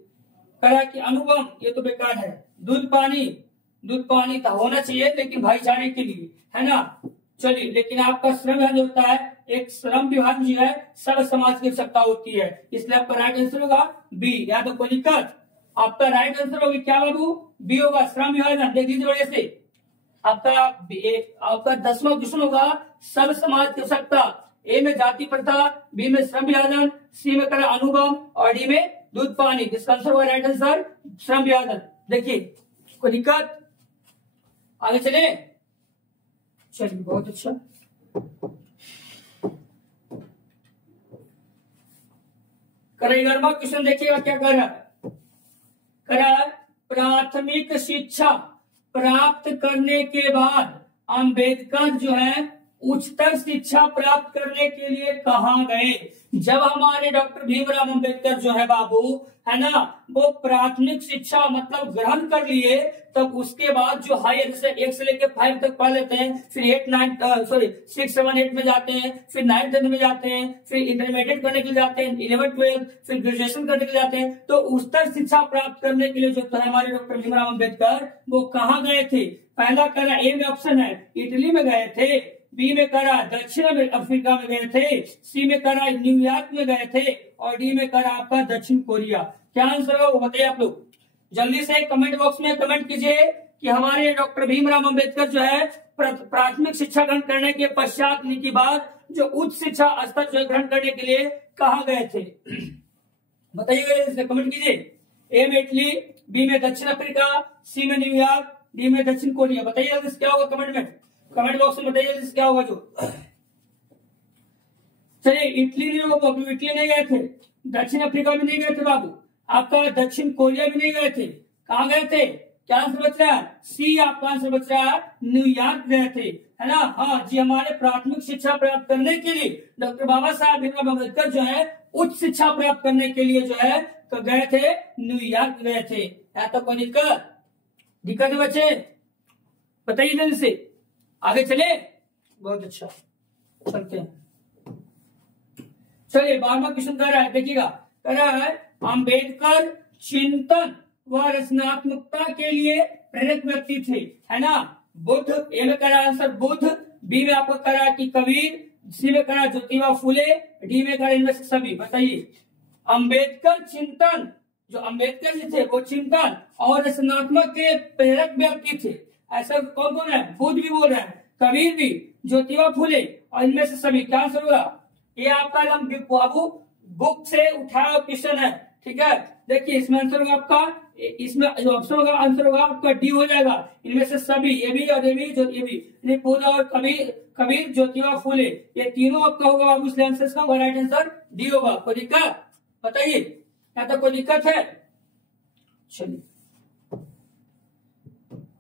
करा कि अनुगम, ये तो बेकार है। दूध पानी तो होना चाहिए लेकिन भाईचारे के लिए, है ना। चलिए, लेकिन आपका श्रम विभाजन जो होता है, एक श्रम विभाजन जो है सब समाज की आवश्यकता होती है, इसलिए आपका राइट आंसर होगा बी। या तो कोई दिक्कत, आपका राइट आंसर होगा क्या बाबू, बी होगा, श्रम विभाजन। देख लीजिए बढ़िया से, आपका 10वां क्वेश्चन होगा सब समाज की आवश्यकता। ए में जाति प्रथा, बी में श्रम विभाजन, सी में करें अनुगम और डी में दूध पानी। इसका आंसर होगा राइट आंसर श्रम विभाजन। देखिए कोई दिक्कत, आगे चले, चलिए बहुत अच्छा। करें 11वां क्वेश्चन देखिएगा क्या कर रहा है, प्राथमिक शिक्षा प्राप्त करने के बाद अंबेडकर जो है उच्चतर शिक्षा प्राप्त करने के लिए कहाँ गए। जब हमारे डॉक्टर भीमराव अम्बेडकर जो है बाबू, है ना, वो प्राथमिक शिक्षा मतलब ग्रहण कर लिए, तब उसके बाद जो हायर से 1 से लेकर 5 तक पढ़ लेते हैं, फिर 6, 7, 8 में जाते हैं, फिर 9, 10 में जाते हैं, फिर इंटरमीडिएट करने के लिए जाते हैं, 11, 12, फिर ग्रेजुएशन करने के लिए जाते हैं। तो उच्चतर शिक्षा प्राप्त करने के लिए जो है हमारे डॉक्टर भीमराव अम्बेडकर वो कहाँ गए थे। पहला करा ए में ऑप्शन है इटली में गए थे, बी में करा दक्षिण अफ्रीका में गए थे, सी में करा न्यूयॉर्क में गए थे और डी में करा आपका दक्षिण कोरिया। क्या आंसर होगा वो बताइए आप लोग, जल्दी से कमेंट बॉक्स में कमेंट कीजिए कि हमारे डॉक्टर भीमराव अम्बेडकर जो है प्राथमिक शिक्षा ग्रहण करने के पश्चात के बाद जो उच्च शिक्षा स्तर जो ग्रहण करने के लिए कहाँ गए थे, बताइएगा, कमेंट कीजिए। ए में इटली, बी में दक्षिण अफ्रीका, सी में न्यूयॉर्क, डी में दक्षिण कोरिया। बताइए क्या होगा कमेंट बॉक्स में बताइए क्या होगा जो। चलिए इटली नहीं गए थे, दक्षिण अफ्रीका में नहीं गए थे बाबू, आपका दक्षिण कोरिया भी नहीं गए थे, कहाँ गए थे, क्या आंसर बच रहा है, सी आपका आंसर बच रहा है, न्यूयॉर्क गए थे, है ना। हाँ जी, हमारे प्राथमिक शिक्षा प्राप्त करने के लिए डॉक्टर बाबा साहब भीमराव अम्बेडकर जो है उच्च शिक्षा प्राप्त करने के लिए जो है तो गए थे, न्यूयॉर्क गए थे। या तो कोई दिक्कत है बच्चे, बताइए जल्दी से, आगे चले, बहुत अच्छा चलते हैं। चलिए 12वां क्वेश्चन कर रहा है, देखिएगा कर रहा है अंबेडकर चिंतन व रचनात्मकता के लिए प्रेरक व्यक्ति थे, है ना। बुद्ध, ए में करा आंसर बुद्ध, बी में आपको करा कि कबीर, सी में करा ज्योतिबा फुले, डी में करा इनमें से सभी। बताइए अंबेडकर चिंतन, जो अंबेडकर जी थे वो चिंतन और रचनात्मक के प्रेरक व्यक्ति थे, ऐसा कौन कौन है, बुद्ध भी बोल रहे हैं, कबीर भी, ज्योतिबा फुले और इनमें से सभी। क्या आंसर होगा, ये आपका बाबू बुक से उठाया क्वेश्चन है, ठीक है। देखिए इसमें आंसर होगा आपका, इसमें जो ऑप्शन होगा आंसर होगा आपका डी हो जाएगा, इनमें से सभी, ये भी और ये भी, बुद्ध और कबीर ज्योतिबा फुले, ये तीनों आपका होगा बाबू, इसलिए आंसर का राइट आंसर डी होगा। कोई दिक्कत बताइए, या तो कोई दिक्कत है। चलिए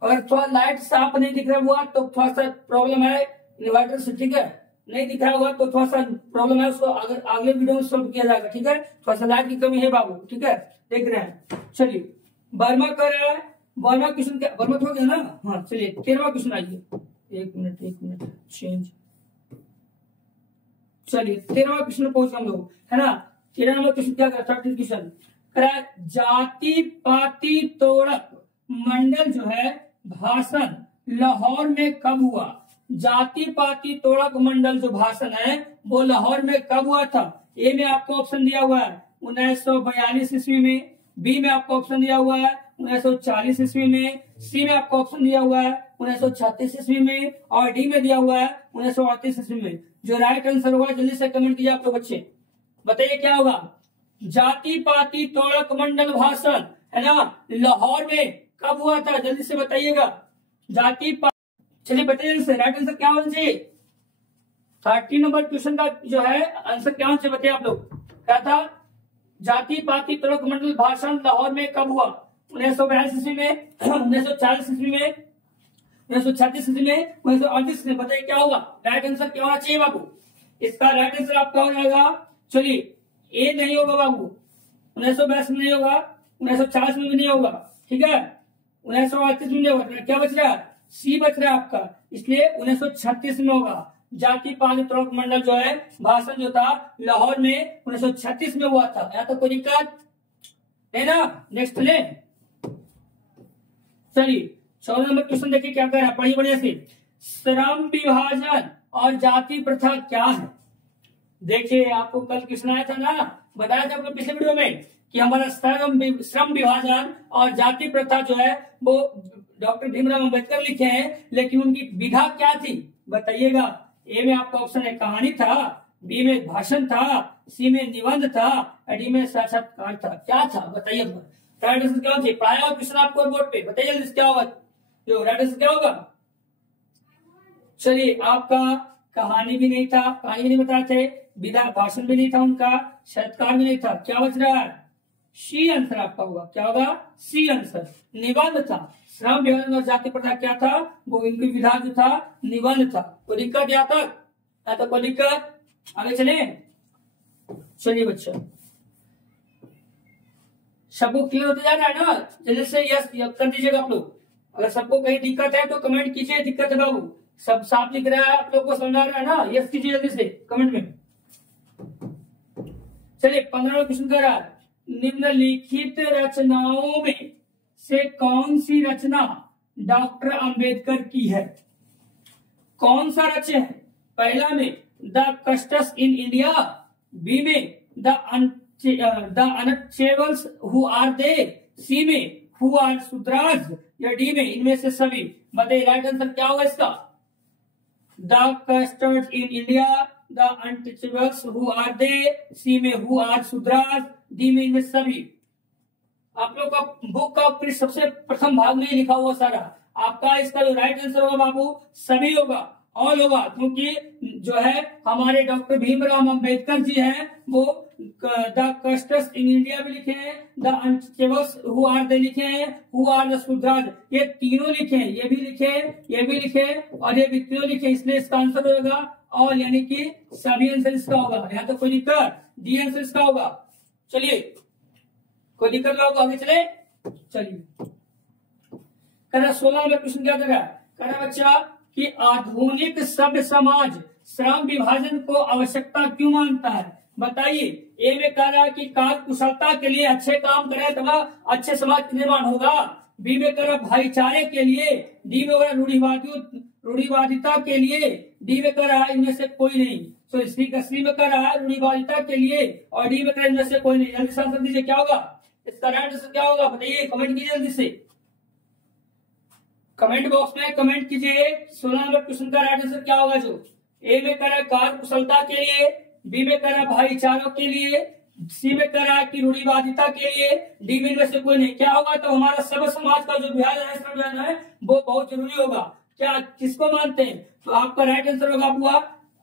अगर थोड़ा लाइट साफ नहीं दिख रहा हुआ तो थोड़ा सा प्रॉब्लम है इन्वर्टर से, ठीक है, नहीं दिख रहा होगा तो थोड़ा सा प्रॉब्लम है, उसको अगर अगले वीडियो में सॉल्व किया जाएगा, ठीक है। थोड़ा सा लाइट की कमी है बाबू, ठीक है, देख रहे हैं। चलिए वर्मा कर रहा है, वर्मा क्वेश्चन क्या, वर्मा हो गया ना, हाँ चलिए 13वां क्वेश्चन आइए, एक मिनट चेंज, चलिए 13वां क्वेश्चन पहुंचे हम लोग, है ना। 13 नंबर क्वेश्चन क्या करा, 13 क्वेश्चन करा, जाति पाति तोड़क मंडल जो है भाषण लाहौर में कब हुआ। जाति पाति तोड़क मंडल जो भाषण है वो लाहौर में कब हुआ था। ए में आपको ऑप्शन दिया हुआ है 1942 ईस्वी में, बी में आपको ऑप्शन दिया हुआ है 1940 ईस्वी में, सी में आपको ऑप्शन दिया हुआ है 1936 ईस्वी में, और डी में दिया हुआ है 1938 ईस्वी में। जो राइट आंसर होगा जल्दी से कमेंट कीजिए आप लोग बच्चे, बताइए क्या होगा। जाति पाति तोड़क मंडल भाषण, है ना, लाहौर में कब हुआ था, जल्दी से बताइएगा। जाति चलिए बताइए जल्दी से, राइट आंसर क्या होना चाहिए। 30 नंबर क्वेश्चन का जो है आंसर क्या होना चाहिए बताइए आप लोग। क्या था, जाति पाति तोड़क मंडल भाषण लाहौर में कब हुआ, 1942 ईस्वी में, 1940 ईस्वी में, 1936 ईस्वी में, 1938 में। बताइए क्या होगा, राइट आंसर क्या होना चाहिए बाबू। इसका राइट आंसर आपका हो जाएगा, चलिए ए नहीं होगा बाबू, 1942 में नहीं होगा, 1940 में भी नहीं होगा, ठीक है, 1938 में नहीं होगा। क्या बच रहा है, सी बच रहा है आपका, इसलिए 1936 में होगा। जाति पाति तोड़क मंडल जो है भाषण जो था लाहौर में 1936 में हुआ था। या तो कोई दिक्कत है ना। नेक्स्ट ले, चलिए 14 नंबर क्वेश्चन देखिए क्या कह रहा है, पढ़िए बढ़िया से। श्रम विभाजन और जाति प्रथा क्या है। देखिए आपको कल क्वेश्चन आया था ना, बताया था आपको पिछले वीडियो में कि हमारा श्रम विभाजन और जाति प्रथा जो है वो डॉक्टर भीमराव अंबेडकर लिखे हैं, लेकिन उनकी विधा क्या थी बताइएगा। ए में आपका ऑप्शन है कहानी था, बी में भाषण था, सी में निबंध था, डी में साक्षात्कार था। क्या था बताइए, राइट आंसर क्या होगा। पढ़ाया क्वेश्चन आपको बोर्ड पे, बताइए जल्दी क्या होगा, जो राइट आंसर क्या होगा। चलिए आपका कहानी भी नहीं था, कहानी भी नहीं बताए थे, विधा भाषण भी नहीं था उनका, साक्षात्कार भी नहीं था। क्या बच रहा है, सी आंसर आपका होगा। क्या होगा, सी आंसर। निबंध था, श्रम विभाजन और जाति प्रथा क्या था, वो इनकी विधा जो था निबंध था। कोई दिक्कत यहाँ तक, या तो कोई दिक्कत, आगे चले। चलिए बच्चा सबको क्लियर होते जा रहा है ना, जल्दी से यस कर दीजिएगा आप लोग। अगर सबको कहीं दिक्कत है तो कमेंट कीजिए, दिक्कत है बाबू, सब साफ लिख रहा है, आप लोग को समझ आ रहा है ना, यस कीजिए जल्दी से कमेंट में। चलिए 15वां क्वेश्चन कर रहा है, निम्नलिखित रचनाओं में से कौन सी रचना डॉक्टर अंबेडकर की है। कौन सा रचे है, पहला में the castes in India, B में the untouchables who are they, C में हु आर शूद्राज, या डी में इनमें से सभी। बताइए राइट आंसर क्या होगा इसका। The castes in India, the untouchables who are they, C में हु आर शूद्राज, डी में इनमें सभी। आप लोग का बुक का सबसे प्रथम भाग में लिखा हुआ सारा आपका, इसका जो राइट आंसर होगा बाबू सभी होगा, ऑल होगा, क्योंकि जो है हमारे डॉक्टर भीमराव अंबेडकर जी हैं वो द कस्टस इन इंडिया भी लिखे हैं, the untouchables who are they लिखे हैं, हु आर द शूद्राज, ये तीनों लिखे हैं, ये भी लिखे, ये भी लिखे और ये भी तीनों लिखे, इसलिए इसका आंसर होगा ऑल, यानी कि सभी आंसर इसका होगा। यहाँ तो कोई दिक्कत, डी आंसर इसका होगा। चलिए कोई दिक्कत ना होगा, आगे चले। चलिए कह 16 में क्वेश्चन क्या कर रहा है, कह रहा बच्चा कि आधुनिक सभ्य समाज श्रम विभाजन को आवश्यकता क्यों मानता है। बताइए। ए में कह रहा है कि कार्य कुशलता के लिए अच्छे काम करें तथा अच्छे समाज का निर्माण होगा, बी में कह रहा भाईचारे के लिए, डी में कह रहा रूढ़िवादिता के लिए, डी में कह रहा है इनमें से कोई नहीं। तो सी में कह रहा है रूढ़िवादिता के लिए और डी में कह रहा है इनमें से कोई नहीं। जल्दी से आंसर दीजिए क्या होगा, इसका राइट आंसर क्या होगा बताइए, कमेंट कीजिए जल्दी से, कमेंट बॉक्स में कमेंट कीजिए। 16 नंबर क्वेश्चन का राइट आंसर क्या होगा। जो ए में कह रहा है कार्य कुशलता के लिए, बी में कह रहा है भाईचारों के लिए, सी में कह रहा है कि रूढ़िवादिता के लिए, डी में इनमें से कोई नहीं। क्या होगा, तो हमारा सब समाज का जो विभाजन है वो बहुत जरूरी होगा। क्या किसको मानते हैं, तो आपका राइट आंसर होगा बुआ,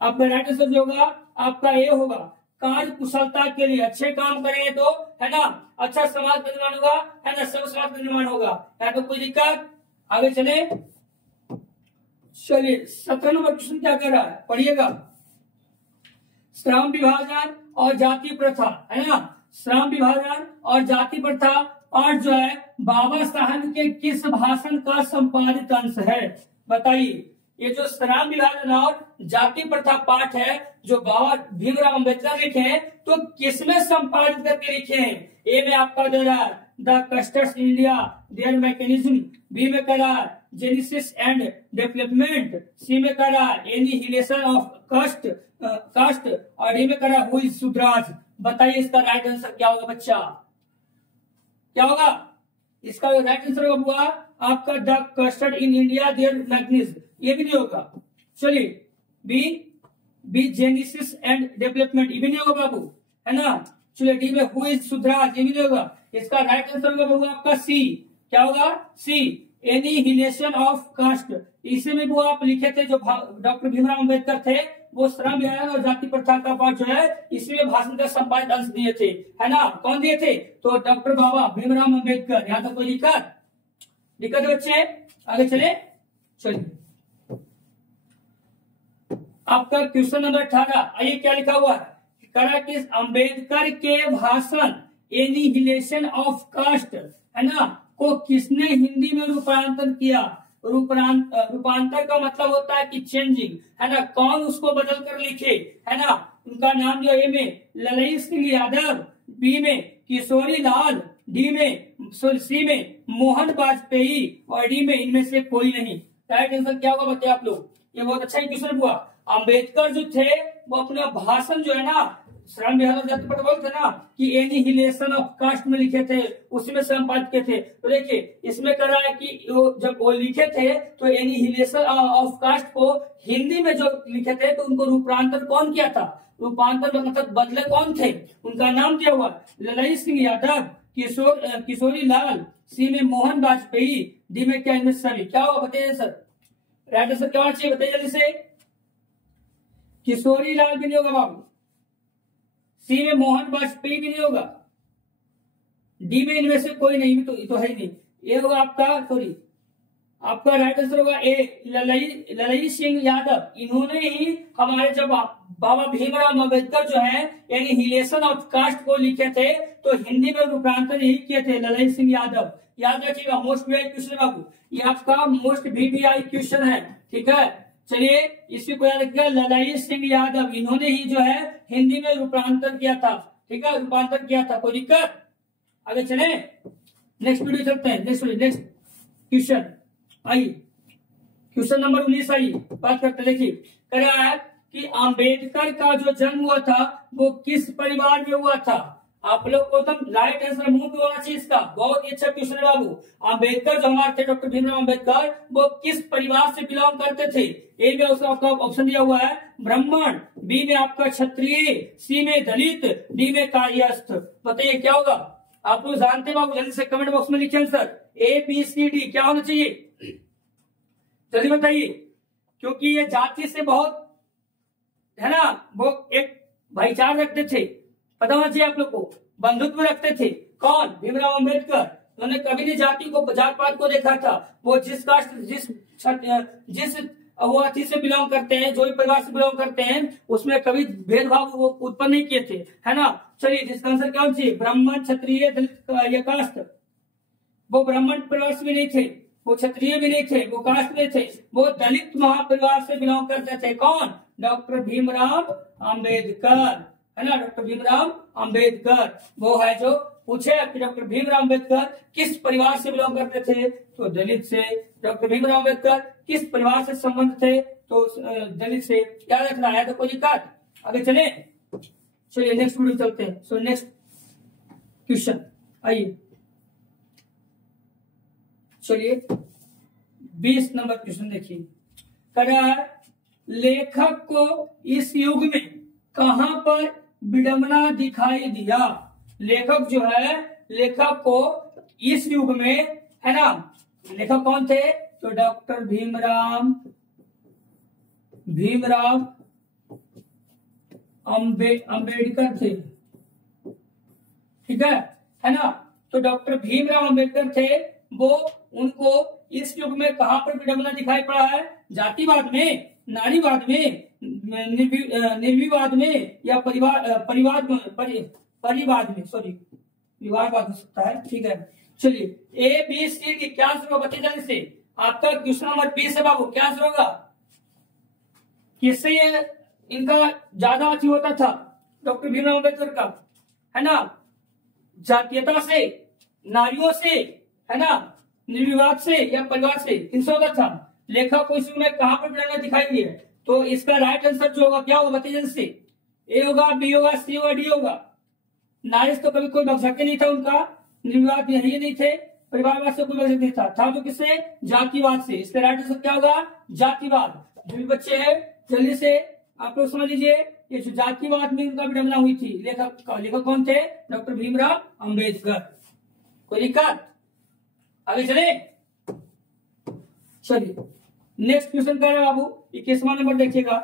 आपका राइट आंसर जो होगा आपका ए होगा, कार्य कुशलता के लिए, अच्छे काम करेंगे तो है ना अच्छा समाज का निर्माण होगा, है ना सब समाज का निर्माण होगा। है तो कोई दिक्कत, आगे चले। चलिए 17 नंबर क्वेश्चन क्या कर रहा है पढ़िएगा। श्रम विभाजन और जाति प्रथा, है ना, श्रम विभाजन और जाति प्रथा पाठ जो है बाबा साहब के किस भाषण का संपादित अंश है। बताइए। ये जो श्रम विभाजन और जाति प्रथा पाठ है जो बाबा भीमराव अम्बेडकर लिखे हैं, तो किसमें संपादित करके लिखे हैं? ए में आपका दे रहा है the castes India their mechanism, B में कह रहा है जेनेसिस एंड डेवलपमेंट, सी में कह रहा है एनिहिलेशन ऑफ कास्ट और डी में कह रहा है हु इज शूद्राज। बताइए इसका राइट आंसर क्या होगा बच्चा? क्या होगा इसका राइट आंसर होगा आपका the custard in India their mechanism, ये भी नहीं होगा। चलिए बी जेनेसिस एंड डेवलपमेंट, ये भी नहीं होगा बाबू, है ना। चलिए डी में हु इज शूद्राज, ये भी नहीं होगा। इसका राइट आंसर होगा बाबू आपका सी। क्या होगा? सी एनिहिलेशन ऑफ कास्ट। इसी में वो आप लिखे थे जो डॉक्टर भीमराव अम्बेडकर थे, वो श्रम विभाजन और जाति प्रथा का पाठ जो है इसमें भाषण का संपादित अंश दिए थे, है ना। कौन दिए थे? तो डॉक्टर बाबा भीमराव अम्बेडकर। यहाँ तक कोई दिक्कत है बच्चे? आगे चले। चलिए आपका क्वेश्चन नंबर 18, आइए क्या लिखा हुआ है? करा कि अम्बेडकर के भाषण एनिहिलेशन ऑफ कास्ट, है ना, को किसने हिंदी में रूपांतरण किया? रूपांतर का मतलब होता है कि चेंजिंग, है ना। कौन उसको बदल कर लिखे, है ना। उनका नाम जो ए में ललई सिंह यादव, बी में किशोरी लाल, डी में सी में मोहन वाजपेयी और डी में इनमें से कोई नहीं। राइट आंसर क्या होगा बताइए आप लोग? ये बहुत अच्छा क्वेश्चन हुआ। अम्बेडकर जो थे वो अपना भाषण जो है ना श्रम विभाजन जाति प्रथा बोलते ना कि एनिहिलेशन ऑफ कास्ट में लिखे थे, उसमें संपादित किए थे। तो देखिए इसमें कह रहा है कि जब वो लिखे थे तो एनिहिलेशन ऑफ कास्ट को हिंदी में जो लिखे थे तो उनको रूपांतर कौन किया था? रूपांतर मतलब बदले कौन थे? उनका नाम क्या हुआ? ललई सिंह यादव, किशोरी लाल, सी में मोहन वाजपेयी, डी में क्या इनमें सभी। क्या होगा बताइए सर? राइट आंसर क्या होना चाहिए बताइए जल्दी से? किशोरी लाल भी नहीं होगा बाबू, सी में मोहन वाजपेयी भी नहीं होगा, डी में इनमें से कोई नहीं, तो है ही नहीं। ये होगा आपका सॉरी आपका राइट आंसर होगा ए ललई सिंह यादव। इन्होंने ही हमारे जब बाबा भीमराव अम्बेडकर जो है एनिहिलेशन ऑफ कास्ट को लिखे थे तो हिंदी में रूपांतर यही किए थे ललई सिंह यादव। याद रखिएगा मोस्ट वीआई क्वेश्चन बाबू, ये आपका मोस्ट वीवीआई क्वेश्चन है, ठीक है। चलिए इसी को याद रखिएगा, ललई सिंह यादव इन्होंने ही जो है हिंदी में रूपांतर किया था, ठीक है, रूपांतर किया था। कोई दिक्कत? आगे चले नेक्स्ट वीडियो चलते हैं। नेक्स्ट क्वेश्चन आइए, क्वेश्चन नंबर 19 आइए बात करते। देखिए कह रहा है कि अंबेडकर का जो जन्म हुआ था वो किस परिवार में हुआ था? आप लोग को एकदम राइट आंसर मुंह पे होना चाहिए इसका। बहुत ही अच्छा क्वेश्चन है बाबू। अंबेडकर जो हमारे थे डॉक्टर भीमराव अंबेडकर वो किस परिवार से बिलोंग करते थे? ए में उसका आपका ऑप्शन दिया हुआ है ब्राह्मण, बी में आपका क्षत्रिय, सी में दलित, डी में कायस्थ। बताइए क्या होगा? आप लोग जानते हैं बाबू, जल्दी से कमेंट बॉक्स में लिखिए answer. A B C D क्या होना चाहिए जल्दी बताइए, क्योंकि ये जाति से बहुत है ना, वो एक भाईचारा रखते थे, पता होना चाहिए आप लोग को, बंधुत्व रखते थे। कौन? भीमराव अम्बेडकर। उन्होंने कभी नहीं जाति को जात पात को देखा था। वो जिस कास्ट जिस वो अति से बिलोंग करते हैं, जो भी परिवार से बिलोंग करते हैं, उसमें कभी भेदभाव वो उत्पन्न नहीं किए थे, है ना। चलिए जिसका आंसर क्या होना चाहिए? ब्राह्मण, क्षत्रिय, दलित या कास्ट। वो ब्राह्मण परिवार से भी नहीं थे, वो क्षत्रिय भी नहीं थे, वो कास्ट नहीं थे, वो दलित महापरिवार से बिलोंग करते थे। कौन? डॉक्टर भीमराव अम्बेडकर, है ना। डॉक्टर भीमराव अम्बेडकर वो है जो पूछे कि डॉक्टर भीमराव अम्बेडकर किस परिवार से बिलोंग करते थे? तो दलित से। डॉक्टर भीमराव अम्बेडकर किस परिवार से संबंध थे? तो दलित से। याद रखना है तो कोई दिक्कत? आगे चले। चलिए नेक्स्ट वीडियो चलते हैं। सो नेक्स्ट क्वेश्चन आइए, चलिए 20 नंबर क्वेश्चन देखिए। कह रहा है लेखक को इस युग में कहां पर विडंबना दिखाई दिया? लेखक जो है, लेखक को इस युग में, है ना, लेखक कौन थे? तो डॉक्टर भीमराव अम्बेडकर थे, ठीक है ना। तो डॉक्टर भीमराव अम्बेडकर थे, वो उनको इस युग में कहां पर विडंबना दिखाई पड़ा है? जातिवाद में, नारीवाद में, निर्विवाद में या परिवाद में, सॉरी विवादवाद हो सकता है, ठीक है। चलिए ए बी सी डी क्या आंसर होगा बताइए जल्दी से। आपका क्वेश्चन नंबर 20 है बाबू, क्या आंसर होगा? किससे इनका ज्यादा अति होता था, डॉक्टर भीमराव अम्बेडकर का, है ना, जातीयता से, नारियों से, है ना, निर्विवाद से या परिवार से, किनसे होता था? लेखक को इसमें कहां पर विडंबना दिखाई दी है? तो इसका राइट आंसर जो होगा क्या होगा बताइए जल्दी से। ए होगा, बी होगा, सी होगा, डी होगा। नारी तो कभी कोई बख्शा नहीं था उनका, निर्विवाद यही नहीं थे, परिवारवाद से कोई बख्शा नहीं था तो किससे? जातिवाद से। इसका राइट आंसर क्या होगा? जातिवाद। जो भी बच्चे हैं जल्दी से आप लोग समझ लीजिए, ये जो जातिवाद में उनका विडंबना हुई थी, लेखक कौन थे? डॉक्टर भीमराव अंबेडकर। कोई दिक्कत? आगे चले, चलिए नेक्स्ट क्वेश्चन कर रहे बाबू, 21वां नंबर देखिएगा।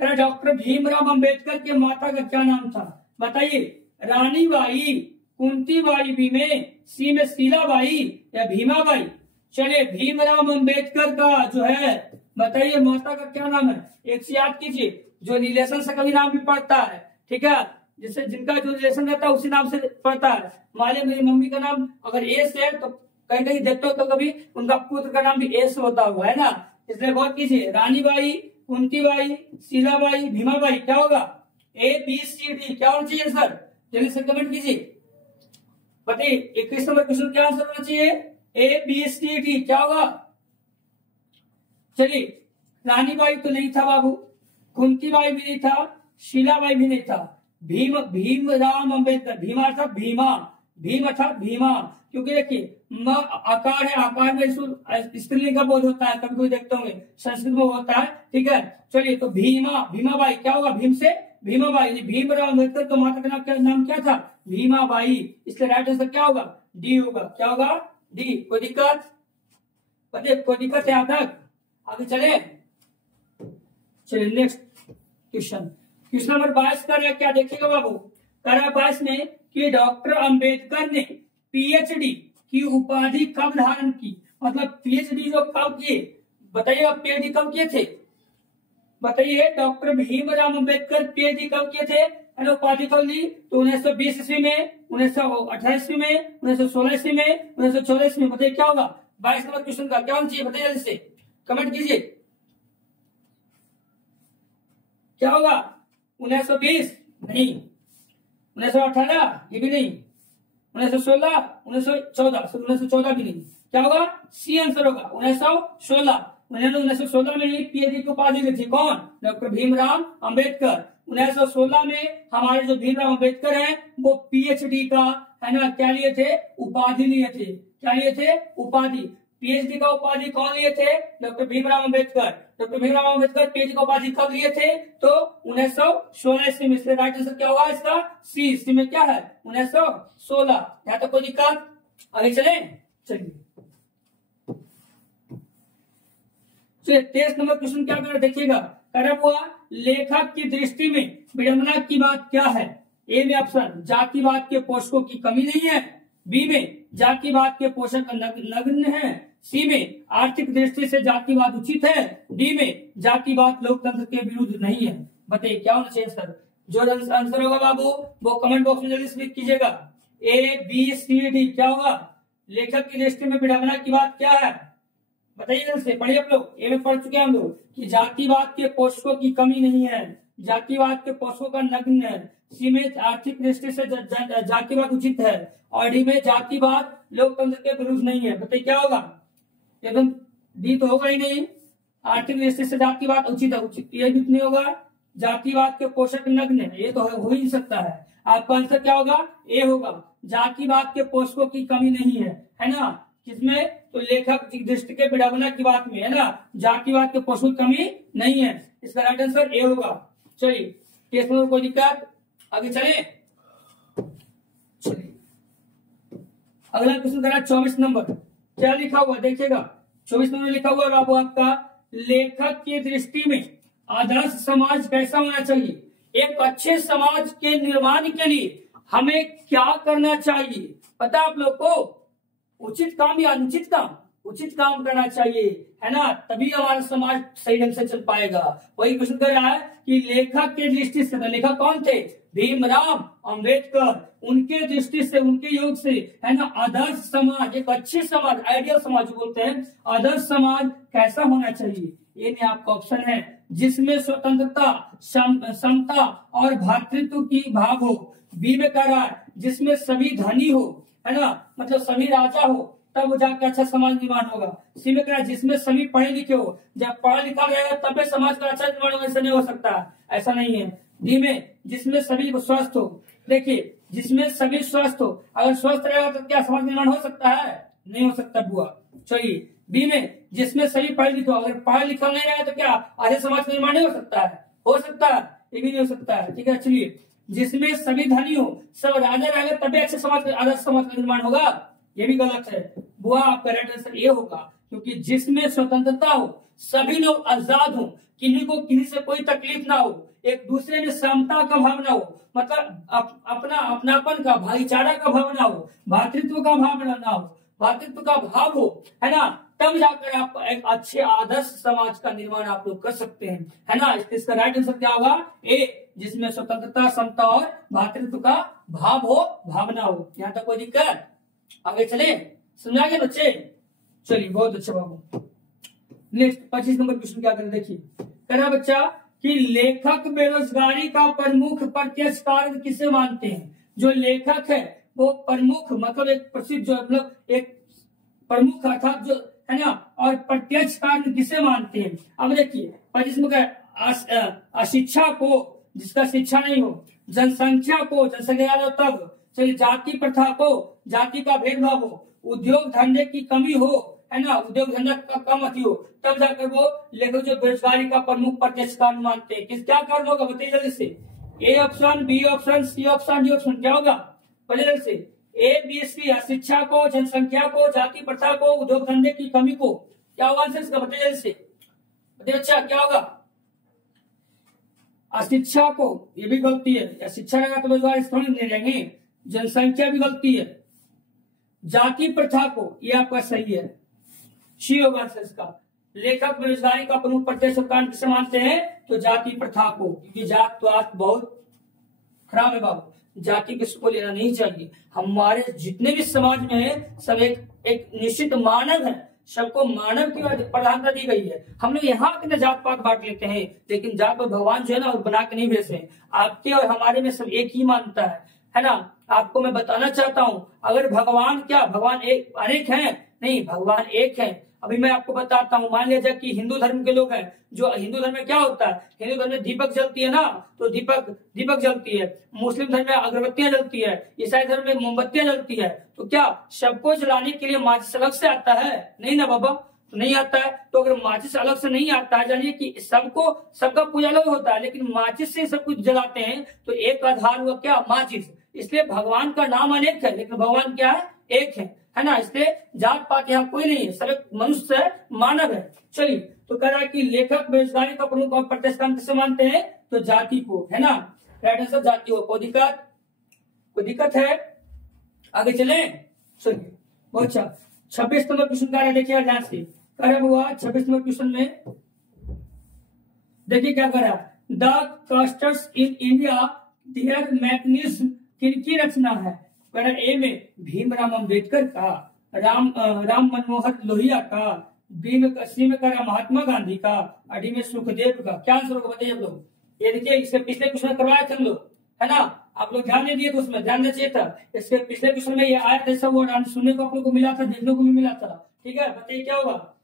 डॉक्टर भीमराव अंबेडकर के माता का क्या नाम था? बताइए, रानी बाई, कुंती बाई बी में, सी में शीलाबाई या भीमाबाई? चलिए भीमराव अंबेडकर का जो है बताइए माता का क्या नाम है? एक से याद कीजिए, जो रिलेशन से कभी नाम भी पड़ता है, ठीक है, जिससे जिनका जो रिलेशन रहता है उसी नाम से पड़ता है। मान लीजिए मेरी मम्मी का नाम अगर ए से है तो कहीं कहीं देखते हो तो कभी उनका पुत्र का नाम भी ए से होता हुआ है ना, इसलिए गौर कीजिए। रानी बाई, कुंती बाई, शीलाबाई, भीमाबाई, क्या होगा? A B C D. क्या होना चाहिए सर? जल्दी से कमेंट कीजिए, बताइए 21 नंबर क्वेश्चन क्या आंसर होना चाहिए? A B C D. क्या होगा? चलिए रानी बाई तो नहीं था बाबू, कुंती बाई भी नहीं था, शीलाबाई भी नहीं था। भीमराव अंबेडकर, भीमा अर्थात भीमा, भीम अर्थात भीमा, क्योंकि देखिए म आकार है, आकार में स्त्रीलिंग का बोध होता है, कभी कोई देखते होंगे संस्कृत में होता है, ठीक है। चलिए तो भीमा, भीमाबाई क्या होगा? भीम से भीमाबाई। भीमराव अंबेडकर का माता का नाम क्या था? भीमाबाई। इसलिए राइट आंसर क्या होगा? डी होगा। क्या होगा? डी। कोई दिक्कत? बताइए कोई दिक्कत है यहाँ तक? आगे चले, चलिए नेक्स्ट क्वेश्चन, क्वेश्चन नंबर 22 कर रहे क्या देखिएगा बाबू। कर रहा 22 में कि डॉक्टर अंबेडकर ने पीएचडी की उपाधि कब धारण की? मतलब पीएचडी जो कब किए, बताइए आप पीएचडी कब किए थे? बताइए डॉक्टर भीमराव अंबेडकर पीएचडी कब किए थे, उपाधि कब ली? तो 1920 ईस्वी में, 1918 ईस्वी में, 1916 ईस्वी में, 1914 ईस्वी में। बताइए क्या होगा? 22 नंबर क्वेश्चन का क्या होना चाहिए बताइए जल्दी से, कमेंट कीजिए। क्या होगा? 1920 नहीं, 1918 ये भी नहीं, 1916, 1914, 1914 भी नहीं। क्या होगा? सी आंसर होगा 1916। 1916 में ही पीएचडी की उपाधि ली थी कौन? डॉक्टर भीमराव अंबेडकर। 1916 में हमारे जो भीमराव अंबेडकर हैं वो पीएचडी का, है ना, क्या लिए थे? उपाधि लिए थे। क्या लिए थे? उपाधि। पीएचडी का उपाधि कौन लिए थे? Doctor Bhimrao Ambedkar. Doctor Bhimrao Ambedkar PhD का उपाधि कब लिए थे? तो 1916 ईस्वी में। इसलिए राइट आंसर क्या होगा इसका? सी। ईस्वी में क्या है? 1916। यहाँ तक कोई दिक्कत? आगे चले, चलिए 23 नंबर क्वेश्चन क्या कर देखिएगा। करब हुआ लेखक की दृष्टि में विडंबना की बात क्या है? ए में ऑप्शन जातिवाद के पोषकों की कमी नहीं है, बी में जातिवाद के पोषक नग्न है, सी में आर्थिक दृष्टि से जातिवाद उचित है, डी में जातिवाद लोकतंत्र के विरुद्ध नहीं है। बताइए क्या होना चाहिए सर? जो आंसर होगा बाबू वो कमेंट बॉक्स में जल्दी से लिख कीजिएगा। A B C D. क्या होगा? लेखक की दृष्टि में विडंबना की बात क्या है? बताइए जल्दी से, पढ़िए आप लोग, ए में पढ़ चुके हैं हम लोग कि जातिवाद के पोषकों की कमी नहीं है, जातिवाद के पोषकों का नग्न है, सी में आर्थिक दृष्टि से जातिवाद उचित है, और डी में जातिवाद लोकतंत्र के विरुद्ध नहीं है। बताइए क्या होगा? एकदम डी तो होगा ही नहीं, आर्थिक दृष्टि से जातिवाद उचित है, उचित ये भी नहीं होगा, जातिवाद के पोषक नग्न है, ये तो हो ही नहीं सकता है। आपका आंसर क्या होगा? ए होगा, जातिवाद के पोषकों की कमी नहीं है ना, किसमें? तो लेखक की दृष्टि के विडंबना की बात में, है ना, जातिवाद के पोषकों की कमी नहीं है। इसका राइट आंसर ए होगा। चलिए टेस्ट में कोई दिक्कत? आगे चले, चलिए अगला क्वेश्चन करा 24 नंबर। क्या लिखा हुआ देखिएगा, 24 नंबर लिखा हुआ बाबू आपका, लेखक की दृष्टि में आदर्श समाज कैसा होना चाहिए? एक अच्छे समाज के निर्माण के लिए हमें क्या करना चाहिए? पता आप लोग को? उचित काम या अनुचित काम? उचित काम करना चाहिए, है ना, तभी हमारा समाज सही ढंग से चल पाएगा। वही क्वेश्चन कर रहा है कि लेखक के दृष्टि से, लेखक कौन थे? भीमराव अंबेडकर। उनके दृष्टि से, उनके योग से, है ना, आदर्श समाज, एक अच्छे समाज, आइडियल समाज बोलते हैं, आदर्श समाज कैसा होना चाहिए? ये नहीं आपका ऑप्शन है, जिसमें स्वतंत्रता, समता और भातृत्व की भाव हो। बी में कह रहा है जिसमें सभी धनी हो, है ना, मतलब सभी राजा हो, तब वो जाके अच्छा समाज निर्माण होगा। सी में कह रहा है जिसमें सभी पढ़े लिखे हो, जब पढ़ा लिखा रहेगा तब भी समाज का अच्छा निर्माण होगा, ऐसा नहीं हो सकता, ऐसा नहीं है। डी में जिसमें सभी स्वस्थ हो, देखिए जिसमें सभी स्वस्थ हो, अगर स्वस्थ रहेगा तो क्या समाज निर्माण हो सकता है? नहीं हो सकता बुआ। चलिए बी में जिसमें सभी पढ़े लिखे हो, अगर पढ़ा लिखा नहीं रहेगा तो क्या आधे समाज का निर्माण नहीं हो सकता है? हो सकता है, ये भी नहीं हो सकता है। ठीक है, चलिए जिसमें सभी धनी हो, सब राजा रहेगा तभी अच्छे समाज का, आदर्श समाज का निर्माण होगा, ये भी गलत है बुआ। आपका राइट आंसर ये होगा, क्योंकि जिसमें स्वतंत्रता हो, सभी लोग आजाद हो, किन्हीं को किन्हीं से कोई तकलीफ ना हो, एक दूसरे में समता का भावना हो, मतलब अपना अपनापन का, भाईचारा का भावना हो, भातृत्व का भावना ना हो, भातृत्व का भाव हो, है ना, तब जाकर आप एक अच्छे आदर्श समाज का निर्माण आप लोग कर सकते हैं, है ना। इसका राइट आंसर क्या होगा? ए, जिसमें स्वतंत्रता, समता और भातृत्व का भाव हो, भावना हो। यहाँ तक कोई दिक्कत? आगे चले, समझा गए बच्चे? चलिए बहुत अच्छा बाबू। नेक्स्ट 25 नंबर क्वेश्चन क्या करें, देखिए कह रहा बच्चा कि लेखक बेरोजगारी का प्रमुख प्रत्यक्ष कारण किसे मानते हैं? जो लेखक है वो प्रमुख, मतलब एक प्रसिद्ध, जो मतलब एक प्रमुख अर्थात जो है ना, और प्रत्यक्ष कारण किसे मानते हैं? अब देखिए 25 में अशिक्षा को, जिसका शिक्षा नहीं हो, जनसंख्या को, जनसंख्या याद हो तब, चलिए जाति प्रथा को, जाति का भेदभाव हो, उद्योग धंधे की कमी हो, है ना, उद्योग धंधा का कम अति हो, तब जाकर वो लेखक जो बेरोजगारी का प्रमुख प्रत्यक्ष कारण मानते हैं। किस क्या कारण होगा बताइए जल्दी से? A option, B option, C option, D option, क्या होगा बताइए जल्दी से? ए बी सी, अशिक्षा को, जनसंख्या को, जाति प्रथा को, उद्योग धंधे की कमी को, क्या होगा आंसर इसका बताइए जल्दी से? बताइए अच्छा क्या होगा? अशिक्षा को, ये भी गलती है, अशिक्षा रहेगा तो बेरोजगार थोड़ी नहीं रहेंगे। जनसंख्या भी गलती है। जाति प्रथा को, ये आपका सही है, सी होगा आंसर इसका। लेखक बेरोजगारी का प्रमुख प्रत्यक्ष कारण किसे मानते हैं? तो जाति प्रथा को, क्योंकि जात पात बहुत खराब है बाबू, जाति किसी को लेना नहीं चाहिए। हमारे जितने भी समाज में है सब एक निश्चित मानव है, सबको मानव की प्रधानता दी गई है। हम लोग यहाँ के जात पात बांट लेते हैं, लेकिन जात पात भगवान जो है ना और बना के नहीं भेजे। आपके और हमारे में सब एक ही मानता है ना। आपको मैं बताना चाहता हूँ, अगर भगवान क्या, भगवान एक अनेक है? नहीं, भगवान एक है। अभी मैं आपको बताता हूँ, मान लीजिए कि हिंदू धर्म के लोग हैं, जो हिंदू धर्म में क्या होता है, हिंदू धर्म में दीपक जलती है ना, तो दीपक जलती है। मुस्लिम धर्म में अगरबत्तियां जलती है, ईसाई धर्म में मोमबत्तियां जलती है। तो क्या सबको जलाने के लिए माचिस अलग से आता है? नहीं ना बाबा, तो नहीं आता है। तो अगर माचिस अलग से नहीं आता है, जानिए कि सबका पूजा अलग होता है, लेकिन माचिस से सब कुछ जलाते हैं, तो एक आधार हुआ क्या? माचिस। इसलिए भगवान का नाम अनेक है, लेकिन भगवान क्या है? एक है ना। इसलिए जात पात यहाँ कोई नहीं है, सब एक मनुष्य है, मानव है। चलिए, तो कह रहा है कि लेखक बेरोजगारी का प्रमुख और प्रत्यक्ष कारण किसे मानते हैं? तो जाति को, है ना। राइट आंसर जाति हो। कोई दिक्कत है? आगे चले, चलिए बहुत अच्छा। 26 नंबर क्वेश्चन कह रहा है, देखिए ध्यान से कह रहा हुआ 26 नंबर क्वेश्चन में देखिए क्या कर रहा है। The clusters in India their mechanism किनकी रचना है? ए में भीमराव अम्बेडकर का, राम मनोहर लोहिया का, बी में सी में करा महात्मा गांधी का, और डी में सुखदेव का। क्या आंसर होगा बताइए आप लोग? ये देखिए इसके पिछले क्वेश्चन करवाए थे हम लोग, है ना। आप लोग ध्यान नहीं दिए तो उसमें ध्यान देना चाहिए था। इसके पिछले क्वेश्चन में ये आया था, सब वो सुनने को आप लोग को मिला था, देखने को भी मिला था। ठीक है, बताइए क्या होगा?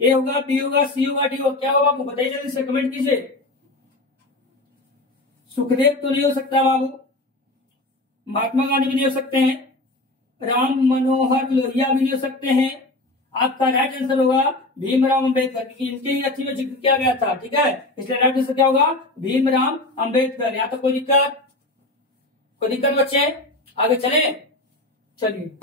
ए होगा, बी होगा, सी होगा, डी होगा, क्या होगा आपको बताइए जल्दी से कमेंट कीजिए। सुखदेव तो नहीं हो सकता बाबू, महात्मा गांधी भी नहीं हो सकते हैं, राम मनोहर लोहिया भी नहीं हो सकते हैं। आपका राइट आंसर होगा भीमराव अम्बेडकर, क्योंकि इनके ही अच्छी में जिक्र किया गया था। ठीक है, इसलिए राइट आंसर क्या होगा? भीमराव अम्बेडकर। यहाँ तक कोई दिक्कत बच्चे? आगे चले, चलिए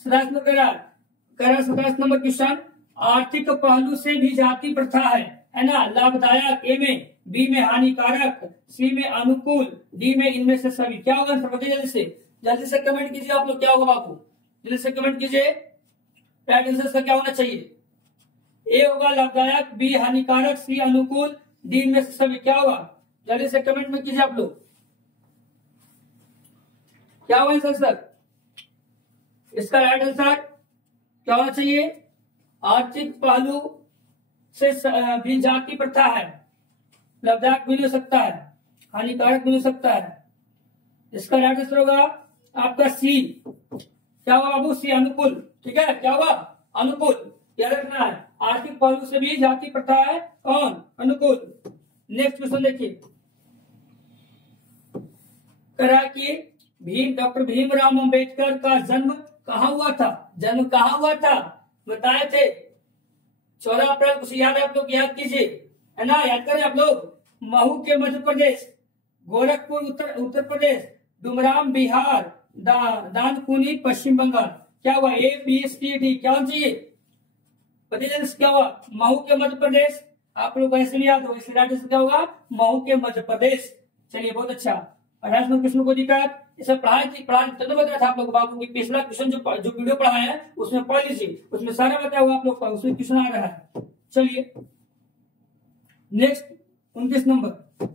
27 नंबर क्वेश्चन। आर्थिक पहलू से भी जाति प्रथा है ना, लाभदायक ए में, बी में हानिकारक, सी में अनुकूल, डी में इनमें से सभी। क्या होगा जल्दी से कमेंट कीजिए आप लोग, क्या होगा बापू? जल्दी से कमेंट कीजिए, राइट आंसर का क्या होना चाहिए? ए होगा लाभदायक, बी हानिकारक, सी अनुकूल, डी में से सभी। क्या होगा जल्दी से कमेंट में कीजिए आप लोग, क्या होगा आंसर? इसका राइट आंसर क्या होना चाहिए? आर्थिक पहलू से भी जाति प्रथा है, लाभदायक भी हो सकता है, हानिकारक भी हो सकता है। इसका राइट आंसर होगा आपका सी। क्या हुआ बाबू? सी, अनुकूल। ठीक है, क्या हुआ? अनुकूल। याद रखना है, आर्थिक पहलू से भी जाति प्रथा है कौन? अनुकूल। नेक्स्ट क्वेश्चन देखिए, करा कि डॉक्टर भीमराव अंबेडकर का जन्म कहाँ हुआ था? जन्म कहाँ हुआ था बताए थे? 14 अप्रैल को। याद है आप लोग? याद कीजिए, है ना? याद करें आप लोग। महू के मध्य प्रदेश, गोरखपुर उत्तर प्रदेश, डुमराम बिहार, दानकुनी पश्चिम बंगाल। क्या हुआ? ए बी सी डी क्या होना चाहिए? बताइए क्या हुआ? महू के मध्य प्रदेश। आप लोग ऐसे नहीं याद हो, इसलिए राइट आंसर क्या होगा? महू के मध्य प्रदेश। चलिए, बहुत अच्छा। 28 नंबर क्वेश्चन को दिक्कत इसे पढ़ा तब बताया था आप लोग बाबू की पिछला क्वेश्चन जो वीडियो पढ़ा है उसमें पढ़ लीजिए, उसमें सारा बताया हुआ आप लोग का, उसमें क्वेश्चन आ रहा है। चलिए नेक्स्ट 29 नंबर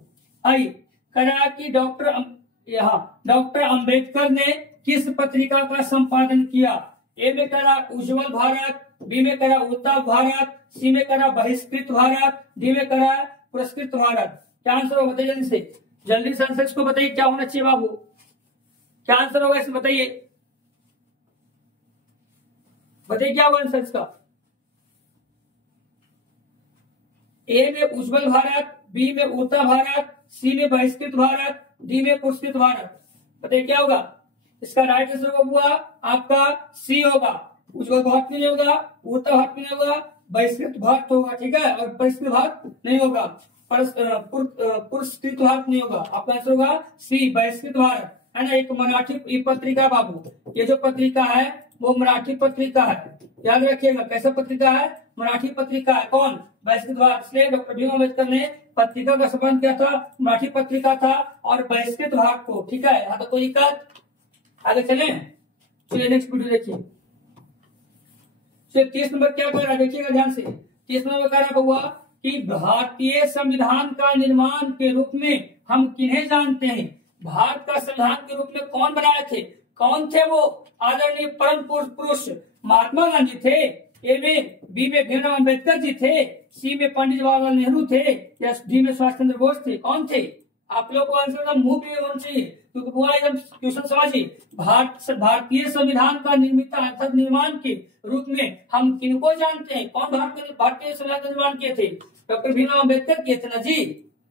आइए, करा कि डॉक्टर अंबेडकर ने किस पत्रिका का संपादन किया? ए में करा उज्जवल भारत, बी में करा उड़ता भारत, सी में करा बहिष्कृत भारत, डी में करा पुरस्कृत भारत। क्या आंसर होगा? बताइए जल्दी से आंसर को बताइए, क्या होना चाहिए बाबू? क्या आंसर होगा इसमें बताइए, बताइए क्या होगा आंसर इसका? ए में उज्जवल भारत, बी में उड़ता भारत, सी में बहिष्कृत भारत, डी में पुरस्कृत भारत। बताइए क्या होगा इसका? राइट आंसर हुआ आपका सी होगा। उज्जवल भारत नहीं होगा, उड़ता भारत नहीं होगा, बहिष्कृत भारत होगा। ठीक है, और पुरस्कृत भारत नहीं होगा, पुरस्कृत भारत नहीं होगा। आपका आंसर होगा सी, बहिष्कृत भारत, है ना? एक मराठी पत्रिका बाबू, ये जो पत्रिका है वो मराठी पत्रिका है, याद रखिएगा। कैसा पत्रिका है? मराठी पत्रिका है। कौन? बहिष्कृत भारत। इसलिए डॉक्टर भीम अम्बेडकर ने पत्रिका का संबंध किया था, मराठी पत्रिका था और बहिष्कृत भारत को। ठीक है, यहाँ तो कोई दिक्कत? आगे चले, चलिए नेक्स्ट वीडियो देखिए। 30 नंबर क्या कह रहा है देखिएगा ध्यान से। 30 नंबर कह रहा हुआ कि भारतीय संविधान का निर्माण के रूप में हम किन्हें जानते हैं? भारत का संविधान के रूप में कौन बनाए थे? कौन थे वो? आदरणीय परम पुरुष महात्मा गांधी थे, ए में, बी में भीमराव अंबेडकर जी थे, सी में पंडित जवाहरलाल नेहरू थे, या डी में सुभाष चंद्र बोस थे? कौन थे? आप लोग को आंसर मुंह पे होना चाहिए, क्योंकि पूरा एकदम क्वेश्चन समझिए। भारतीय संविधान का निर्माण के रूप में हम किनको जानते हैं? कौन भारतीय संविधान का निर्माण किए थे? डॉक्टर भीमराव अंबेडकर किए थे ना जी,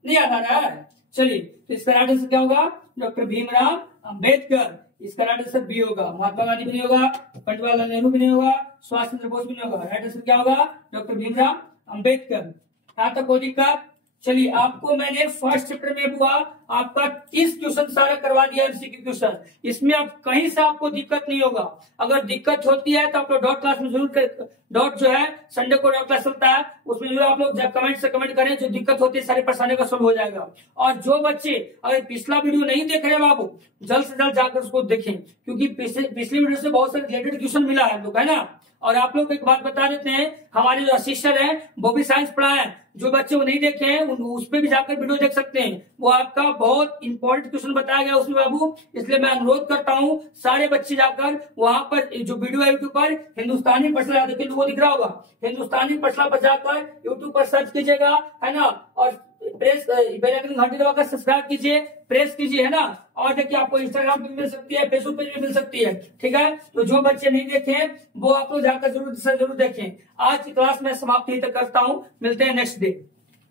नहीं याद आ रहा है? चलिए, तो इसका राइट आंसर क्या होगा? डॉक्टर भीमराव अंबेडकर। इसका राइट आंसर बी होगा। महात्मा गांधी भी नहीं होगा, पंडित जवाहरलाल नेहरू भी नहीं होगा, सुभाष चंद्र बोस भी नहीं होगा। राइट आंसर क्या होगा? डॉक्टर भीमराव अंबेडकर। यहाँ तक कोई दिक्कत? चलिए, आपको मैंने फर्स्ट चैप्टर में हुआ आपका 30 क्वेश्चन सारा करवा दिया एमसीक्यू क्वेश्चन। इसमें अब कहीं से आपको दिक्कत नहीं होगा। अगर दिक्कत होती है तो आप लोग डॉट क्लास में जरूर डॉट जो है संडे को डॉट क्लास चलता है, उसमें जरूर आप लोग कमेंट से कमेंट करें, जो दिक्कत होती है सारी परेशानी का सॉल्व हो जाएगा। और जो बच्चे अगर पिछला वीडियो नहीं देख रहे बाबू, जल्द से जल्द जाकर उसको देखें, क्योंकि पिछले वीडियो से बहुत सारे रिलेटेड क्वेश्चन मिला है हम लोग, है ना? और आप लोग एक बात बता देते हैं, हमारे जो असिस्टेंट है वो भी साइंस पढ़ाए, जो बच्चे वो नहीं देखे हैं उस पर भी जाकर वीडियो देख सकते हैं। वो आपका बहुत इंपॉर्टेंट क्वेश्चन बताया गया उसमें बाबू, इसलिए मैं अनुरोध करता हूँ सारे बच्चे जाकर वहां पर जो वीडियो है यूट्यूब पर हिंदुस्तानी पटला, देखिए वो दिख रहा होगा, हिंदुस्तानी पटला पर जाकर यूट्यूब पर सर्च कीजिएगा, है ना? और प्रेस बेल आइकन घंटी दबाकर सब्सक्राइब कीजिए, प्रेस कीजिए, है ना? और देखिए आपको इंस्टाग्राम पे भी मिल सकती है, फेसबुक पे भी मिल सकती है। ठीक है, तो जो बच्चे नहीं देखे वो आप लोग जाकर जरूर देखें। आज की क्लास में समाप्त यहीं तक करता हूँ, मिलते हैं नेक्स्ट डे।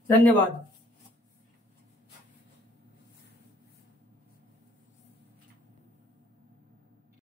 धन्यवाद।